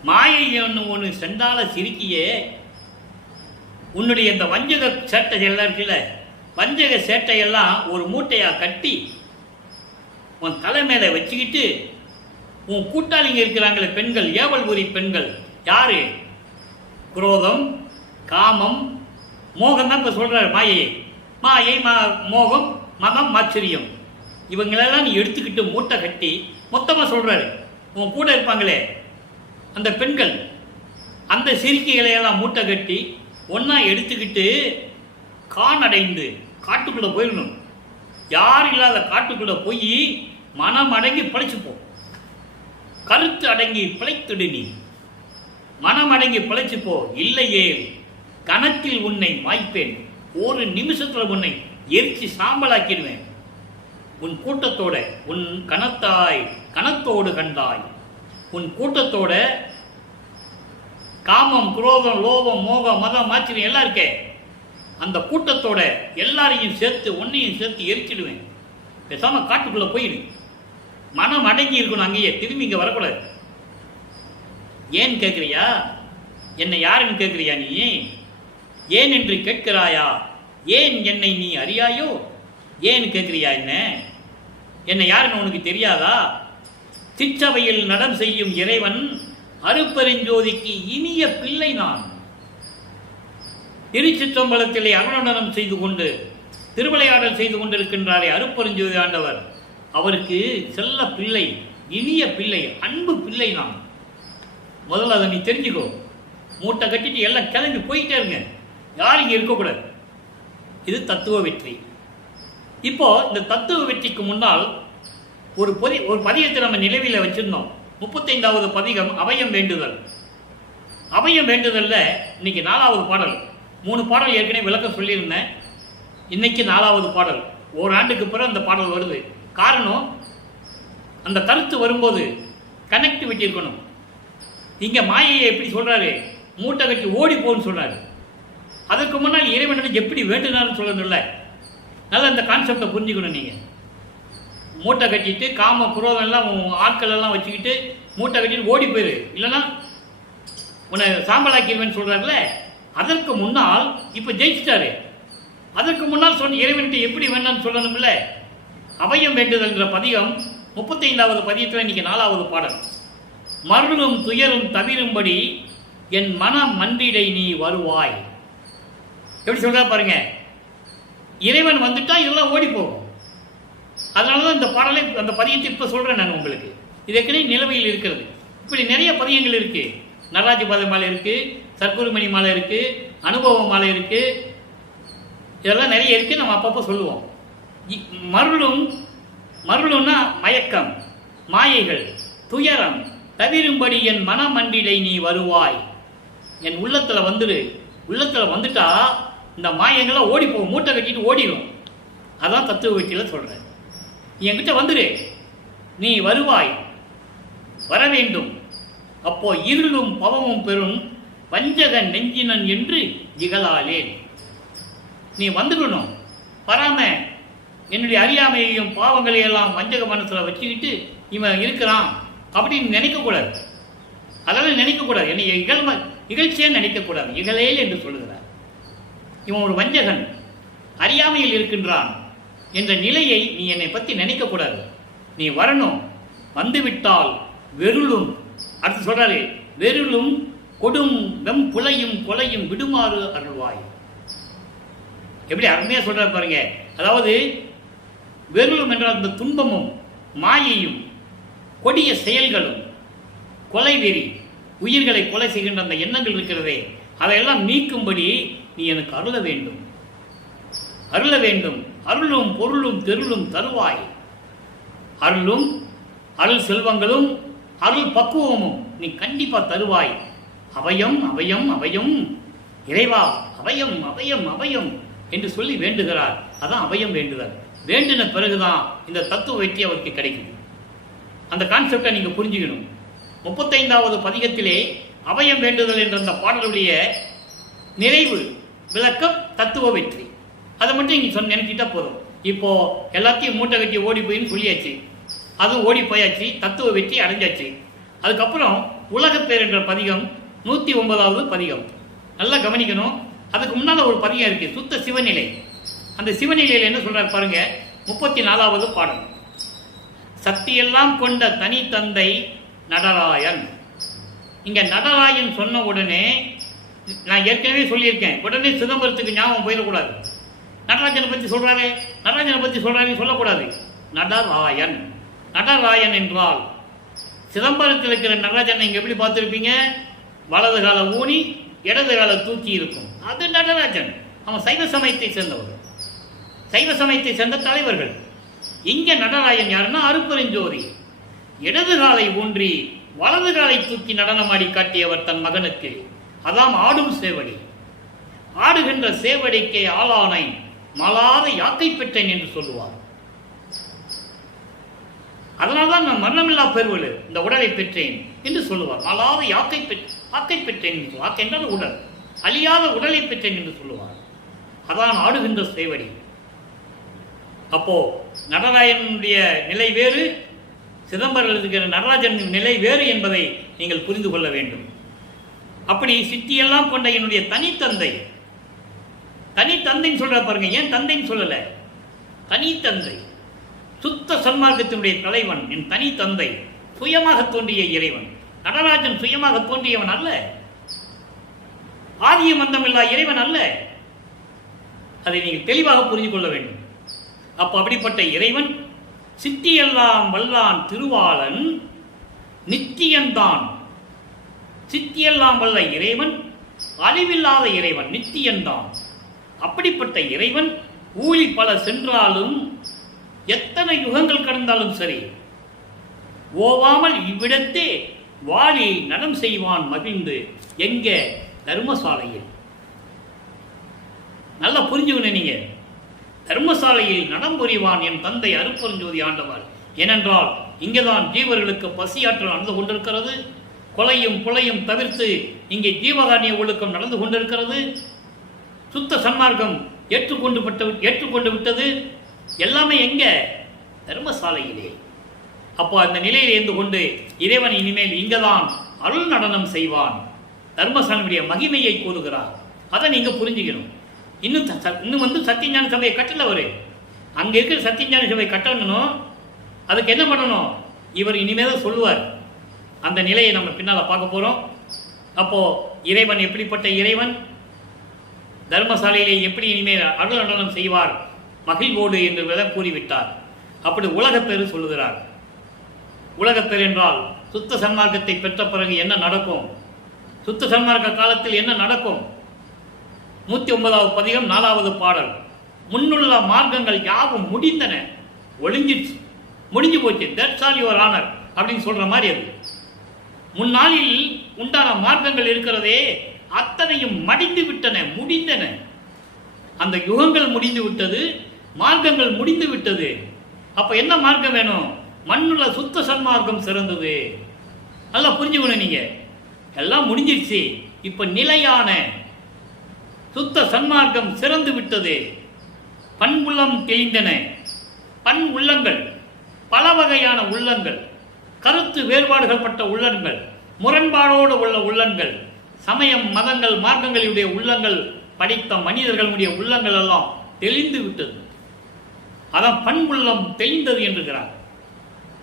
மாயை என்னும் ஒன்று செண்டால சிரிக்கியே, உன்னுடைய இந்த வஞ்சக சேட்டை எல்லாம் இருக்குல்ல, வஞ்சக சேட்டையெல்லாம் ஒரு மூட்டையாக கட்டி உன் தலை மேலே வச்சுக்கிட்டு உன் கூட்டாளிங்க இருக்கிறாங்களே பெண்கள், ஏவல்புரி பெண்கள், யாரு? குரோதம், காமம், மோகம் தான் இப்போ சொல்கிறார். மாயை, மோகம், மதம், மாச்சரியம், இவங்களெல்லாம் நீ எடுத்துக்கிட்டு மூட்டை கட்டி மொத்தமாக சொல்கிறாரு. உன் கூட இருப்பாங்களே அந்த பெண்கள், அந்த சிரிக்கைகளையெல்லாம் மூட்டை கட்டி ஒன்றா எடுத்துக்கிட்டு காணடைந்து காட்டுக்குள்ளே போயிடணும். யார் இல்லாத காட்டுக்குள்ளே போய் மனம் அடங்கி பிழைச்சிப்போம். கருத்து அடங்கி பிழைத்துடு, நீ மனம் அடங்கி பிழைச்சிப்போ. இல்லையே கணத்தில் உன்னை மாய்ப்பேன், ஒரு நிமிஷத்தில் உன்னை எரிச்சு சாம்பலாக்கிடுவேன். உன் கூட்டத்தோட உன் கணத்தோடு கண்டாய், உன் கூட்டத்தோட காமம், குரோதம், லோபம், மோகம், மதம், மாச்சரியம் எல்லாம் இருக்கே, அந்த கூட்டத்தோட எல்லாரையும் சேர்த்து உன்னையும் சேர்த்து எரிச்சிடுவேன். பேசாம காட்டுக்குள்ள போயிடு. மனம் அடங்கி இருக்கணும், அங்கேயே திரும்பி இங்கே வரக்கூடாது. ஏன் கேட்குறியா? என்னை யாருன்னு கேட்குறியா? நீ ஏன் என்று கேட்கிறாயா? ஏன் என்னை நீ அறியாயோ? ஏன் கேட்குறியா? என்னை யாருன்னு உனக்கு தெரியாதா? சிற்றவையில் நடம் செய்யும் இறைவன் அருப்பெருஞ்சோதிக்கு இனிய பிள்ளை நான். திருச்சிற்றம்பலத்திலே அருணனம் செய்து கொண்டு திருவிளையாடல் செய்து கொண்டிருக்கின்றாரே அருப்பெருஞ்சோதி ஆண்டவர், அவருக்கு செல்ல பிள்ளை, இனிய பிள்ளை, அன்பு பிள்ளை நான். முதல்ல அதை நீ தெரிஞ்சுக்கோ. மூட்டை கட்டிட்டு எல்லாம் கிளம்பி போயிட்டே இருங்க, யாரும் இங்கே இருக்கக்கூடாது. இது தத்துவ வெற்றி. இப்போ இந்த தத்துவ வெற்றிக்கு முன்னால் ஒரு பதிகத்தை நம்ம நிலவில வச்சிருந்தோம். 35வது பதிகம் அபயம் வேண்டுதல். அபயம் வேண்டுதல்ல இன்னைக்கு 4வது பாடல். 3 பாடல் ஏற்கனவே விளக்கம் சொல்லியிருந்தேன். இன்னைக்கு 4வது பாடல். ஓராண்டுக்கு பிறகு அந்த பாடல் வருது. காரணம், அந்த கருத்து வரும்போது கனெக்டிவிட்டி இருக்கணும். இங்க மாயையை எப்படி சொல்றாரு? மூட்டை கட்டி ஓடி போன்னு சொல்றாரு. அதற்கு முன்னால் இறைவன் எப்படி வேண்டுனார்னு சொல்லணும்ல. நல்லா இந்த கான்செப்டை புரிஞ்சுக்கணும். நீங்க மூட்டை கட்டிட்டு காம குரோதம் எல்லாம் ஆட்கள் எல்லாம் வச்சுக்கிட்டு மூட்டை கட்டிட்டு ஓடி போயிரு, இல்லைன்னா உன்னை சாம்பலாக்கிடுவேன்னு சொல்றாருல. அதற்கு முன்னால் இப்ப ஜெயிச்சிட்டாரு. அதற்கு முன்னால் சொன்ன இறைவன்கிட்ட எப்படி வேண்டாம்னு சொல்லணும்ல. அபயம் வேண்டுதல்ன்ற பதிகம் 35வது பதிகத்தில் இன்னைக்கு 4வது பாடல். மருளும் துயரும் தவிரும்படி என் மனம் மன்றிடை நீ வருவாய். எப்படி சொல்றா பாருங்க. இறைவன் வந்துட்டா இதெல்லாம் ஓடி போகும். அதனாலதான் இந்த பாடலை, அந்த பதியத்தை இப்ப சொல்றேன் நான் உங்களுக்கு. இது ஏற்கனவே நிலவையில் இருக்கிறது. இப்படி நிறைய பதியங்கள் இருக்கு. நடராஜ பாதை மாலை இருக்கு, சர்க்குருமணி மாலை இருக்கு, அனுபவ மாலை இருக்கு, இதெல்லாம் நிறைய இருக்கு. நம்ம அப்பப்போ சொல்லுவோம். மருளும்னா மயக்கம், மாயைகள், துயரம் தவிரும்படி என் மனமண்டிலை நீ வருவாய். என் உள்ளத்துல வந்துடு. உள்ளத்துல வந்துட்டா இந்த மாயங்கள்லாம் ஓடி போகும், மூட்டை கட்டிட்டு ஓடிடும். அதான் தத்துவ வெற்றியில சொல்றேன். நீ என்கிட்ட வந்துடு, நீ வருவாய், வர வேண்டும். அப்போ இருளும் பவமும் பெறும் வஞ்சக நெஞ்சினன் என்று இகழாலே. நீ வந்துடணும். வராம என்னுடைய அறியாமையையும் பாவங்களையெல்லாம் வஞ்சக மனசுல வச்சுக்கிட்டு இவன் இருக்கிறான் அப்படின்னு நினைக்கக்கூடாது. அதெல்லாம் நினைக்கக்கூடாது. என்னை இகழ்ச்சியா நினைக்கக்கூடாது. இகழேல் என்று சொல்லுகிறார். இவன் ஒரு வஞ்சகன், அறியாமையில் இருக்கின்றான் என்ற நிலையை நீ என்னை பற்றி நினைக்கக்கூடாது. நீ வரணும். வந்துவிட்டால் வெருளும், அடுத்து சொல்றாரு, வெருளும் கொடும் வெம் புலையும் கொலையும் விடுமாறு அருள்வாய். எப்படி அருமையா சொல்ற பாருங்க. அதாவது வெருளும் என்றால் இந்த துன்பமும் மாயையும் கொடிய செயல்களும் கொலை வெறி, உயிர்களை கொலை செய்கின்ற அந்த எண்ணங்கள் இருக்கிறதே, அதையெல்லாம் நீக்கும்படி நீ எனக்கு அருள வேண்டும், அருள வேண்டும். அருளும் பொருளும் தெருளும் தருவாய். அருளும் அருள் செல்வங்களும் அருள் பக்குவமும் நீ கண்டிப்பா தருவாய். அபயம் அபயம் அபயம், இறைவா அபயம் அபயம் அபயம் என்று சொல்லி வேண்டுகிறார். அதான் அபயம் வேண்டுதல். வேண்டின பிறகுதான் இந்த தத்துவ வெற்றி அவருக்கு கிடைக்கும். அந்த கான்செப்டை நீங்க புரிஞ்சுக்கணும். 35வது பதிகத்திலே அபயம் வேண்டுதல் என்ற அந்த பாடலுடைய நிறைவு விளக்கம் தத்துவ வெற்றி. அதை மட்டும் நீங்க நினைச்சிட்டா போதும். இப்போ எல்லாத்தையும் மூட்டை கட்டி ஓடி போயின்னு சொல்லியாச்சு, அதுவும் ஓடி போயாச்சு, தத்துவ வெற்றி அடைஞ்சாச்சு. அதுக்கப்புறம் உலகப்பேர் என்ற பதிகம் 109வது பதிகம். நல்லா கவனிக்கணும். அதுக்கு முன்னால ஒரு பதிகம் இருக்கு, சுத்த சிவநிலை. அந்த சிவநிலையில் என்ன சொல்றார் பாருங்க, 34வது பாடல். சக்தியெல்லாம் கொண்ட தனி தந்தை நடராயன். இங்க நடராயன் சொன்ன உடனே நான் ஏற்கனவே சொல்லியிருக்கேன், உடனே சிதம்பரத்துக்கு ஞாபகம் போயிடக்கூடாது. நடராஜனை பற்றி சொல்றாரு, நடராஜனை பற்றி சொல்றாரு சொல்லக்கூடாது. நடராயன், நடராயன் என்றால் சிதம்பரத்தில் இருக்கிற நடராஜனை நீங்க எப்படி பார்த்துருப்பீங்க? வலது கால ஊனி இடது கால தூக்கி இருக்கும், அது நடராஜன். அவன் சைவ சமயத்தை சேர்ந்தவர், சைவ சமயத்தை சேர்ந்த தலைவர்கள். இங்க நடராயன் யாருன்னா அருட்பெருஞ்சோதி. இடது காலை ஊன்றி வலது காலை தூக்கி நடனமாடி காட்டியவர் தன் மகனுக்கு. அதான் ஆடும் சேவடி. ஆடுகின்ற சேவடிக்கே ஆளானை மலாத யாக்கை பெற்றேன் என்று சொல்லுவார். அதனால்தான் நான் மரணமில்லா பெருவலு இந்த உடலை பெற்றேன் என்று சொல்லுவார். மலாத யாக்கை பெற்றேன் என்று சொல்லுவார். யாக்கை என்றால் உடல், அழியாத உடலை பெற்றேன் என்று சொல்லுவார். அதான் ஆடுகின்ற சேவடி. அப்போ நடராயனுடைய நிலை வேறு, சிதம்பரம் இருக்கிற நடராஜன் நிலை வேறு என்பதை நீங்கள் புரிந்து கொள்ள வேண்டும். அப்படி சித்தியெல்லாம் கொண்ட என்னுடைய தனித்தந்தை, தனித்தந்தைன்னு சொல்ற பாருங்க, ஏன் தந்தைன்னு சொல்லல, தனித்தந்தை, சுத்த சன்மார்க்கத்தினுடைய தலைவன், என் தனி தந்தை, சுயமாக தோன்றிய இறைவன். நடராஜன் சுயமாக தோன்றியவன் அல்ல, ஆதிய மந்தமில்லா இறைவன் அல்ல. அதை நீங்கள் தெளிவாக புரிந்து கொள்ள வேண்டும். அப்போ அப்படிப்பட்ட இறைவன் சித்தியெல்லாம் வல்லான் திருவாளன் நித்தியன்தான். சித்தியெல்லாம் வல்ல இறைவன் அழிவில்லாத இறைவன், நித்தியன்தான். அப்படிப்பட்ட இறைவன் ஊழி பல சென்றாலும் எத்தனை யுகங்கள் கடந்தாலும் சரி ஓவாமல் இவ்விடத்தே வாழி நடம் செய்வான் மகிழ்ந்து. எங்க? தர்மசாலையில். நல்லா புரிஞ்சுக்கணும் நீங்க. தர்மசாலையில் நடம் புரிவான் என் தந்தை அருட்பெருஞ்சோதி ஆண்டவர். ஏனென்றால் இங்கேதான் ஜீவர்களுக்கு பசியாற்றல் நடந்து கொண்டிருக்கிறது. கொலையும் கொலையும் தவிர்த்து இங்கே ஜீவகாரணிய ஒழுக்கம் நடந்து கொண்டிருக்கிறது. சுத்த சன்மார்க்கம் ஏற்றுக்கொண்டு விட்டது. எல்லாமே எங்க? தர்மசாலையிலே. அப்போ அந்த நிலையில் இருந்து கொண்டு இறைவன் இனிமேல் இங்கதான் அருள் நடனம் செய்வான், தர்மசாலையுடைய மகிமையை கூறுகிறார். அதை நீங்க புரிஞ்சுக்கணும். இன்னும் சத்தியஞான சபையை கட்டல அவரு. அங்க இருக்கிற சத்தியஞான சபை கட்டணும். அதுக்கு என்ன பண்ணணும்? இவர் இனிமேல் சொல்லுவார். அந்த நிலையை நம்ம பின்னால பார்க்க போறோம். அப்போ இறைவன் எப்படிப்பட்ட இறைவன், தர்மசாலையிலே எப்படி இனிமேல் அருள் நடனம் செய்வார் மகிழ்வோடு என்று விளம் கூறிவிட்டார். அப்படி உலகப்பேறு சொல்லுகிறார். உலகப்பேறு என்றால் சுத்த சன்மார்க்கத்தை பெற்ற பிறகு என்ன நடக்கும், சுத்த சன்மார்க்க காலத்தில் என்ன நடக்கும். 109வது பதிகம் 4வது பாடல். முன்னுள்ள மார்க்கங்கள் யாவும் முடிந்தன, ஒளிஞ்சிச்சு, முடிஞ்சு போச்சு. தட்ஸ் ஆல் யுவர் ஆனர் அப்படின்னு சொல்ற மாதிரி அது. முன்னாளில் உண்டான மார்க்கங்கள் இருக்கிறதே அத்தனையும் மடிந்து விட்டன, முடிந்தன. அந்த யுகங்கள் முடிந்து விட்டது, மார்க்கங்கள் முடிந்து விட்டது. அப்ப என்ன மார்க்கம் வேணும்? மண்ணுள்ள சுத்த சன்மார்க்கம் சிறந்தது. நல்லா புரிஞ்சுக்கணும் நீங்க. எல்லாம் முடிஞ்சிருச்சு. இப்ப நிலையான சுத்த சன்மார்க்கம் சிறந்து விட்டது. பண் உள்ளம் தெளிந்தன. பண் உள்ளங்கள், பல வகையான உள்ளங்கள், கருத்து வேறுபாடுகள் பட்ட உள்ளங்கள், முரண்பாடோடு உள்ள உள்ளங்கள், சமயம் மதங்கள் மார்க்கங்களுடைய உள்ளங்கள் படித்த மனிதர்களுடைய உள்ளங்கள் எல்லாம் தெளிந்து விட்டது. அதான் பண் உள்ளம் தெளிந்தது என்றுகிறார்.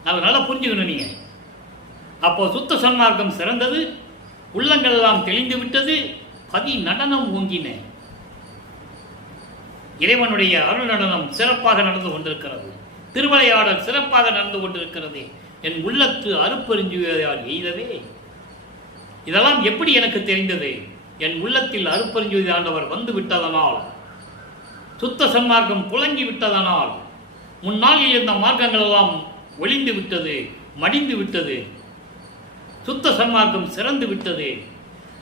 அதனால புரிஞ்சுக்கணும் நீங்க. அப்போ சுத்த சன்மார்க்கம் சிறந்தது, உள்ளங்கள் எல்லாம் தெளிந்து விட்டது, பதி நடனம் ஓங்கின. இறைவனுடைய அருள் நடனம் சிறப்பாக நடந்து கொண்டிருக்கிறது. திருவிளையாடல் சிறப்பாக நடந்து கொண்டிருக்கிறது. என் உள்ளத்து அருட்பெருஞ்சோதியால் எய்தவே. இதெல்லாம் எப்படி எனக்கு தெரிந்தது? என் உள்ளத்தில் அருட்பெருஞ்சோதி ஆண்டவர் வந்து விட்டதனால், சுத்த சன்மார்க்கம் புலங்கி விட்டதனால், முன்னாளில் இருந்த மார்க்கங்கள் எல்லாம் ஒளிந்து விட்டது, மடிந்து விட்டது, சுத்த சன்மார்க்கம் சிறந்து விட்டது.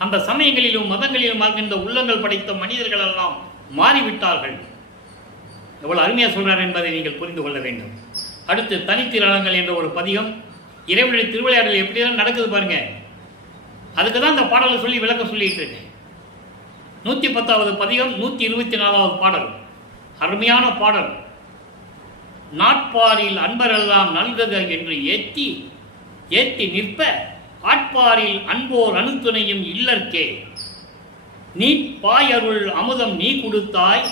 அந்த சமயங்களிலும் மதங்களிலும் வாழ்கின்ற உள்ளங்கள் படைத்த மனிதர்கள் எல்லாம் மாறிவிட்டார்கள். எவ்வளவு அருமையா சொல்றார் என்பதை நீங்கள் புரிந்து கொள்ள வேண்டும். அடுத்து தனித்திரளங்கள் என்ற ஒரு பதிகம். இறைவனுடைய திருவிளையாடல் எப்படிதான் நடக்குது பாருங்க. அதுக்கு தான் இந்த பாடலை சொல்லி விளக்க சொல்லிட்டு இருக்கேன். 110வது பதிகம் 124வது பாடல். அருமையான பாடல். நாட்பாரில் அன்பரெல்லாம் நல்குக என்று ஏத்தி நிற்ப ஆட்பாரில் அன்போர் அணுத்துணையும் இல்லற்கே நீட்பாயருள் அமுதம் நீ கொடுத்தாய்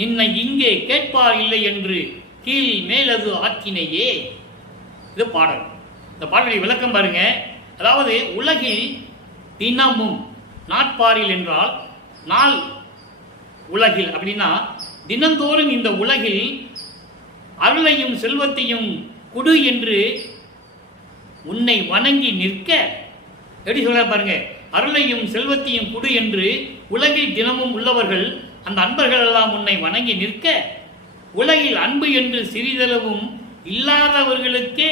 நின்னை இங்கே கேட்பார் இல்லை என்று கீழ் மேலது ஆக்கினையே. இது பாடல். இந்த பாடலை விளக்கம் பாருங்க. அதாவது உலகில் தினமும் நாட்பாரில் என்றால் நாள் உலகில் அப்படின்னா தினந்தோறும் இந்த உலகில் அருளையும் செல்வத்தையும் குடு என்று உன்னை வணங்கி நிற்க. எப்படி சொல்ற பாருங்க, அருளையும் செல்வத்தையும் குடு என்று உலகில் தினமும் உள்ளவர்கள் அந்த அன்பர்கள் எல்லாம் உன்னை வணங்கி நிற்க, உலகில் அன்பு என்று சிறிதளவும் இல்லாதவர்களுக்கே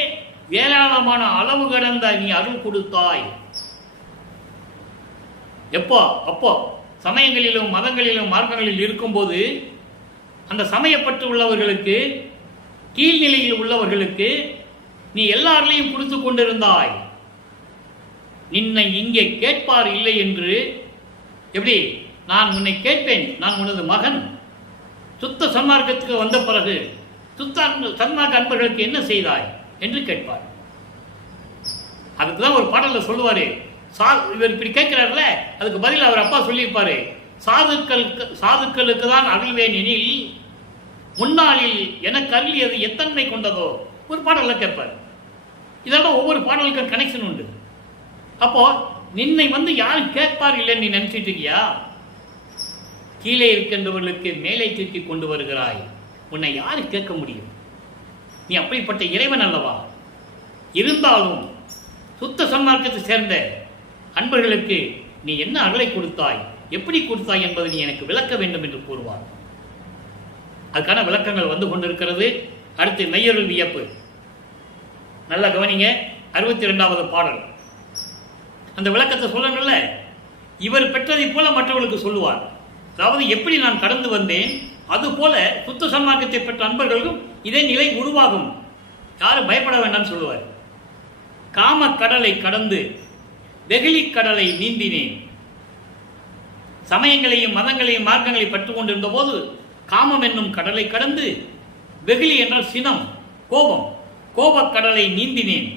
ஏராளமான அளவு கடந்த நீ அருள் கொடுத்தாய். அப்போ சமயங்களிலும் மதங்களிலும் மார்க்கங்களில் இருக்கும்போது அந்த சமயப்பட்டு உள்ளவர்களுக்கு, கீழ்நிலையில் உள்ளவர்களுக்கு நீ எல்லாரிலையும் கொடுத்து கொண்டிருந்தாய். நின்னை இங்கே கேட்பார் இல்லை என்று, எப்படி நான் உன்னை கேட்பேன், நான் உனது மகன், சுத்த சன்மார்க்கத்துக்கு வந்த பிறகு சுத்த சன்மார்க்க அன்பர்களுக்கு என்ன செய்தாய் என்று கேட்பார். அதுக்குதான் ஒரு பாடல்ல சொல்லுவாரு, இவர் இப்படி கேட்கிறார்ல, அதுக்கு பதில் அவர் அப்பா சொல்லியிருப்பாரு, சாதுக்களுக்கு தான் அருள்வேன் எனில் முன்னாளில் எனக்கு அருளியது எத்தன்மை கொண்டதோ. ஒரு பாடல்ல கேட்பார். இதோட ஒவ்வொரு பாடலுக்கும் கனெக்ஷன் உண்டு. அப்போ நின்னை யாரும் கேட்பார் இல்லைன்னு நீ நினைச்சிட்டு இருக்கியா? கீழே இருக்கின்றவர்களுக்கு மேலே தூக்கி கொண்டு வருகிறாய். உன்னை யாரு கேட்க முடியும்? நீ அப்படிப்பட்ட இறைவன் அல்லவா? இருந்தாலும் சுத்த சன்மார்க்கத்தை சேர்ந்த அன்பர்களுக்கு நீ என்ன அருளை கொடுத்தாய், எப்படி கொடுத்தாய் என்பதை நீ எனக்கு விளக்க வேண்டும் என்று கூறுவார். அதுக்கான விளக்கங்கள் வந்து கொண்டிருக்கிறது. அடுத்து மெய்யருள் வியப்பு. நல்லா கவனிங்க. 62வது பாடல். அந்த விளக்கத்தை சொல்லணும்ல, இவர் பெற்றதை போல மற்றவர்களுக்கு சொல்லுவார். அதாவது எப்படி நான் கடந்து வந்தேன் அது போல சுத்த சன்மார்க்கத்தை பெற்ற அன்பர்களுக்கும் இதே நிலை உருவாகும், யாரும் பயப்பட வேண்டாம்னு சொல்லுவார். காம கடலை கடந்து வெகுளி கடலை நீந்தினேன். சமயங்களையும் மதங்களையும் மார்க்கங்களையும் பற்றுக் கொண்டிருந்த போது காமம் என்னும் கடலை கடந்து, வெகுளி என்றால் சினம், கோபம், கோபக்கடலை நீந்தினேன்.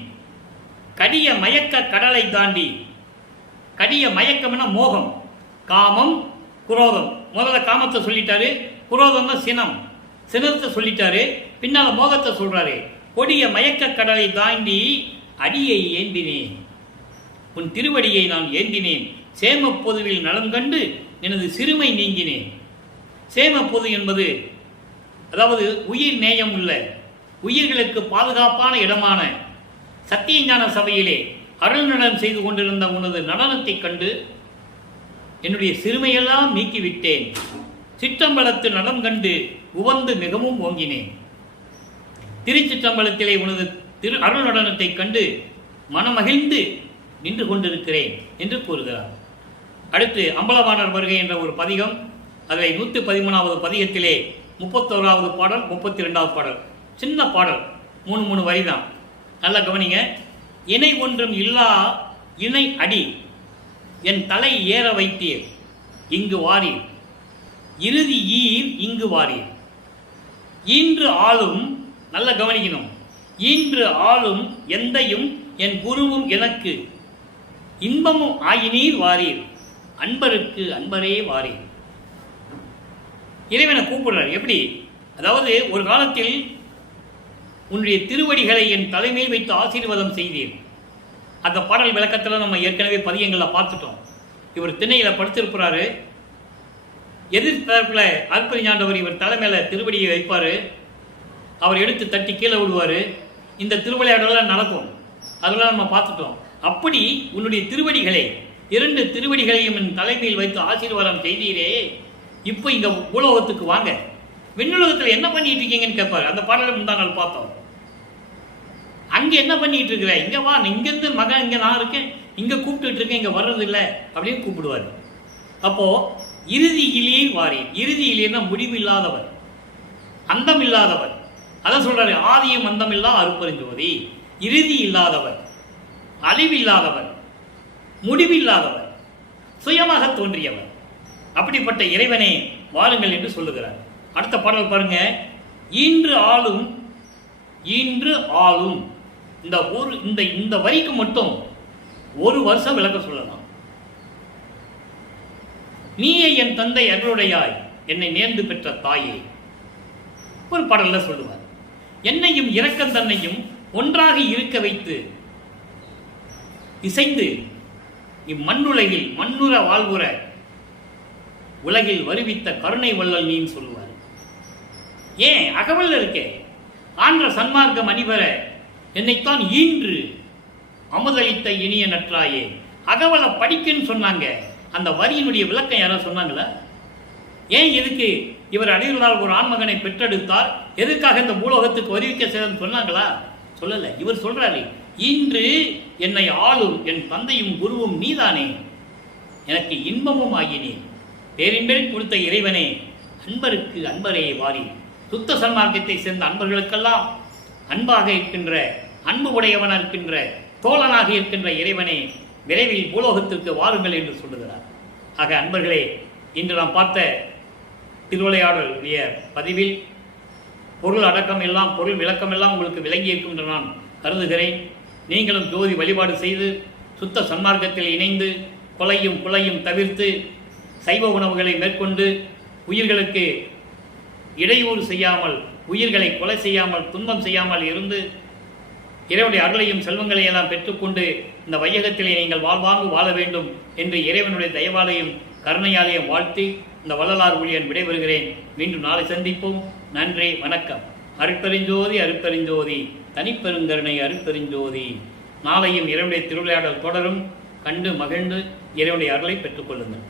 கடிய மயக்க கடலை தாண்டி, கடிய மயக்கம் என மோகம், காமம், குரோதம். முதல்ல காமத்தை சொல்லிட்டாரு, குரோதம் தான் சினம், சினத்தை சொல்லிட்டாரு, பின்னால மோகத்தை சொல்றாரு. கொடிய மயக்க கடலை தாண்டி அடியை ஏந்தினேன், உன் திருவடியை நான் ஏந்தினேன். சேம பொதுவில் நலம் கண்டு எனது சிறுமை நீங்கினேன். சேம பொது என்பது அதாவது உயிர் நேயம் உள்ள உயிர்களுக்கு பாதுகாப்பான இடமான சத்தியஞான சபையிலே அருள் நடனம் செய்து கொண்டிருந்த உனது நடனத்தை கண்டு என்னுடைய சிறுமையெல்லாம் நீக்கிவிட்டேன். சிற்றம்பலத்து நடம் கண்டு உவந்து மிகவும் ஓங்கினேன். திருச்சிற்றம்பலத்திலே உனது அருள் நடனத்தை கண்டு மனமகிழ்ந்து நின்று கொண்டிருக்கிறேன் என்று கூறுகிறார். அடுத்து அம்பலவாணர் வருகை என்ற ஒரு பதிகம். அதை 113வது பதிகத்திலே 31வது பாடல், 32வது பாடல். சின்ன பாடல், 3 வரி தான். நல்லா கவனிங்க. இணை ஒன்றும் இல்லா இணை அடி என் தலை ஏற வைத்தீர் இங்கு வாரீர், இறுதி ஈர் இங்கு வாரீர். ஈன்று ஆளும், நல்ல கவனிக்கணும், ஈன்று ஆளும் எந்தையும் என் குருவும் எனக்கு இன்பமும் ஆயினீர் வாரீர், அன்பருக்கு அன்பரே வாரீர். இறைவனை கூப்பிடுறார். எப்படி? அதாவது ஒரு காலத்தில் உன்னுடைய திருவடிகளை என் தலைமையில் வைத்து ஆசீர்வாதம் செய்தீர். அந்த பாடல் விளக்கத்தில் நம்ம ஏற்கனவே பதியங்களை பார்த்துட்டோம். இவர் திண்ணையில் படுத்திருக்கிறாரு. எதிர்த்தரப்பில் அற்புதஞாண்டவர் இவர் தலைமையில திருவடியை வைப்பார். அவர் எடுத்து தட்டி கீழே விடுவார். இந்த திருவிளையாடலாம் நடக்கும். அதெல்லாம் நம்ம பார்த்துட்டோம். அப்படி உன்னுடைய திருவடிகளை, 2 திருவடிகளையும் என் தலைமையில் வைத்து ஆசீர்வாதம் செய்தீரே, இப்போ இங்கே பூலோகத்துக்கு வாங்க, விண்ணுலகத்தில் என்ன பண்ணிட்டு இருக்கீங்கன்னு கேட்பாரு. அந்த பாடலை முந்தா நாள் பார்த்தோம். அங்கே என்ன பண்ணிட்டு இருக்கிற, இங்கே வா, இங்கேருந்து மகன், இங்கே நான் இருக்கேன், இங்கே கூப்பிட்டுட்டு இருக்கேன், இங்கே வர்றதில்லை அப்படின்னு கூப்பிடுவார். அப்போ இறுதியிலே வாரீர். இறுதியிலேன்னா முடிவு இல்லாதவர், அந்தம் இல்லாதவர். அதான் சொல்றாரு, ஆதியும் அந்தமில்லா அருட்பெருஞ்சோதி. இறுதி இல்லாதவர், அழிவில்லாதவர், முடிவில்லாதவர், சுயமாக தோன்றியவர். அப்படிப்பட்ட இறைவனே வாருங்கள் என்று சொல்லுகிறார். அடுத்த பாடல் பாருங்க. ஈன்று ஆளும், ஈன்று ஆளும். இந்த வரிக்கு மட்டும் 1 வருஷம் விளக்க சொல்லலாம். நீயே என் தந்தை அருளுடையாய் என்னை நேர்ந்து பெற்ற தாயே. ஒரு பாடல்ல சொல்லுவார், என்னையும் இரக்கம் தன்னையும் ஒன்றாக இருக்க வைத்து இசைந்து இம்மண்ணுலகில் மண்ணுற வாழ்வுற உலகில் வருவித்த கருணை வள்ளல் நீன்னு சொல்லுவார். ஏன் அகவல்ல இருக்கே, ஆன்ற சன்மார்க்கம் அணிவர என்னைத்தான் ஈன்று அமுதளித்த இனிய நற்றாயே. அகவலை படிக்கன்னு சொன்னாங்க. அந்த வரியினுடைய விளக்கம் யாராவது சொன்னாங்களா? ஏன் எதுக்கு இவர் அடிகளால் ஒரு ஆண்மகனை பெற்றெடுத்தார், எதுக்காக இந்த பூலோகத்துக்கு வருவிக்க செய்தன்னு சொன்னாங்களா? சொல்லல. இவர் சொல்றாரு, இன்று என்னை ஆளும் என் தந்தையும் குருவும் நீதானே, எனக்கு இன்பமும் ஆகினேன், பேரின்பரை கொடுத்த இறைவனே, அன்பருக்கு அன்பரே வாரி. சுத்த சன்மார்க்கத்தை சேர்ந்த அன்பர்களுக்கெல்லாம் அன்பாக இருக்கின்ற, அன்பு உடையவனாக இருக்கின்ற, தோழனாக இருக்கின்ற இறைவனே, விரைவில் பூலோகத்திற்கு வாருங்கள் என்று சொல்லுகிறார். ஆக அன்பர்களே, இன்று நாம் பார்த்த திருவிளையாடலுடைய பதிவில் பொருள் அடக்கம் எல்லாம், பொருள் விளக்கம் எல்லாம் உங்களுக்கு விளங்கி இருக்கும் என்று நான் கருதுகிறேன். நீங்களும் ஜோதி வழிபாடு செய்து சுத்த சன்மார்க்கத்தில் இணைந்து கொலையும் குலையும் தவிர்த்து சைவ உணவுகளை மேற்கொண்டு உயிர்களுக்கு இடையூறு செய்யாமல், உயிர்களை கொலை செய்யாமல், துன்பம் செய்யாமல் இருந்து இறைவனுடைய அருளையும் செல்வங்களையும் எல்லாம் பெற்றுக்கொண்டு இந்த வையகத்திலே நீங்கள் வாழ்வாங்கு வாழ வேண்டும் என்று இறைவனுடைய தயவாலையும் கருணையாலையும் வாழ்த்தி இந்த வள்ளலார் ஊழியன் விடைபெறுகிறேன். மீண்டும் நாளை சந்திப்போம். நன்றி, வணக்கம். அருட்பெருஞ்சோதி அருட்பெருஞ்சோதி, தனிப்பெருங்கருணை அருட்பெருஞ்சோதி. நாளையும் இறைவனுடைய திருவிளையாடல் தொடரும். கண்டு மகிழ்ந்து இறைவனுடைய அருளை பெற்றுக்கொள்ளுங்கள்.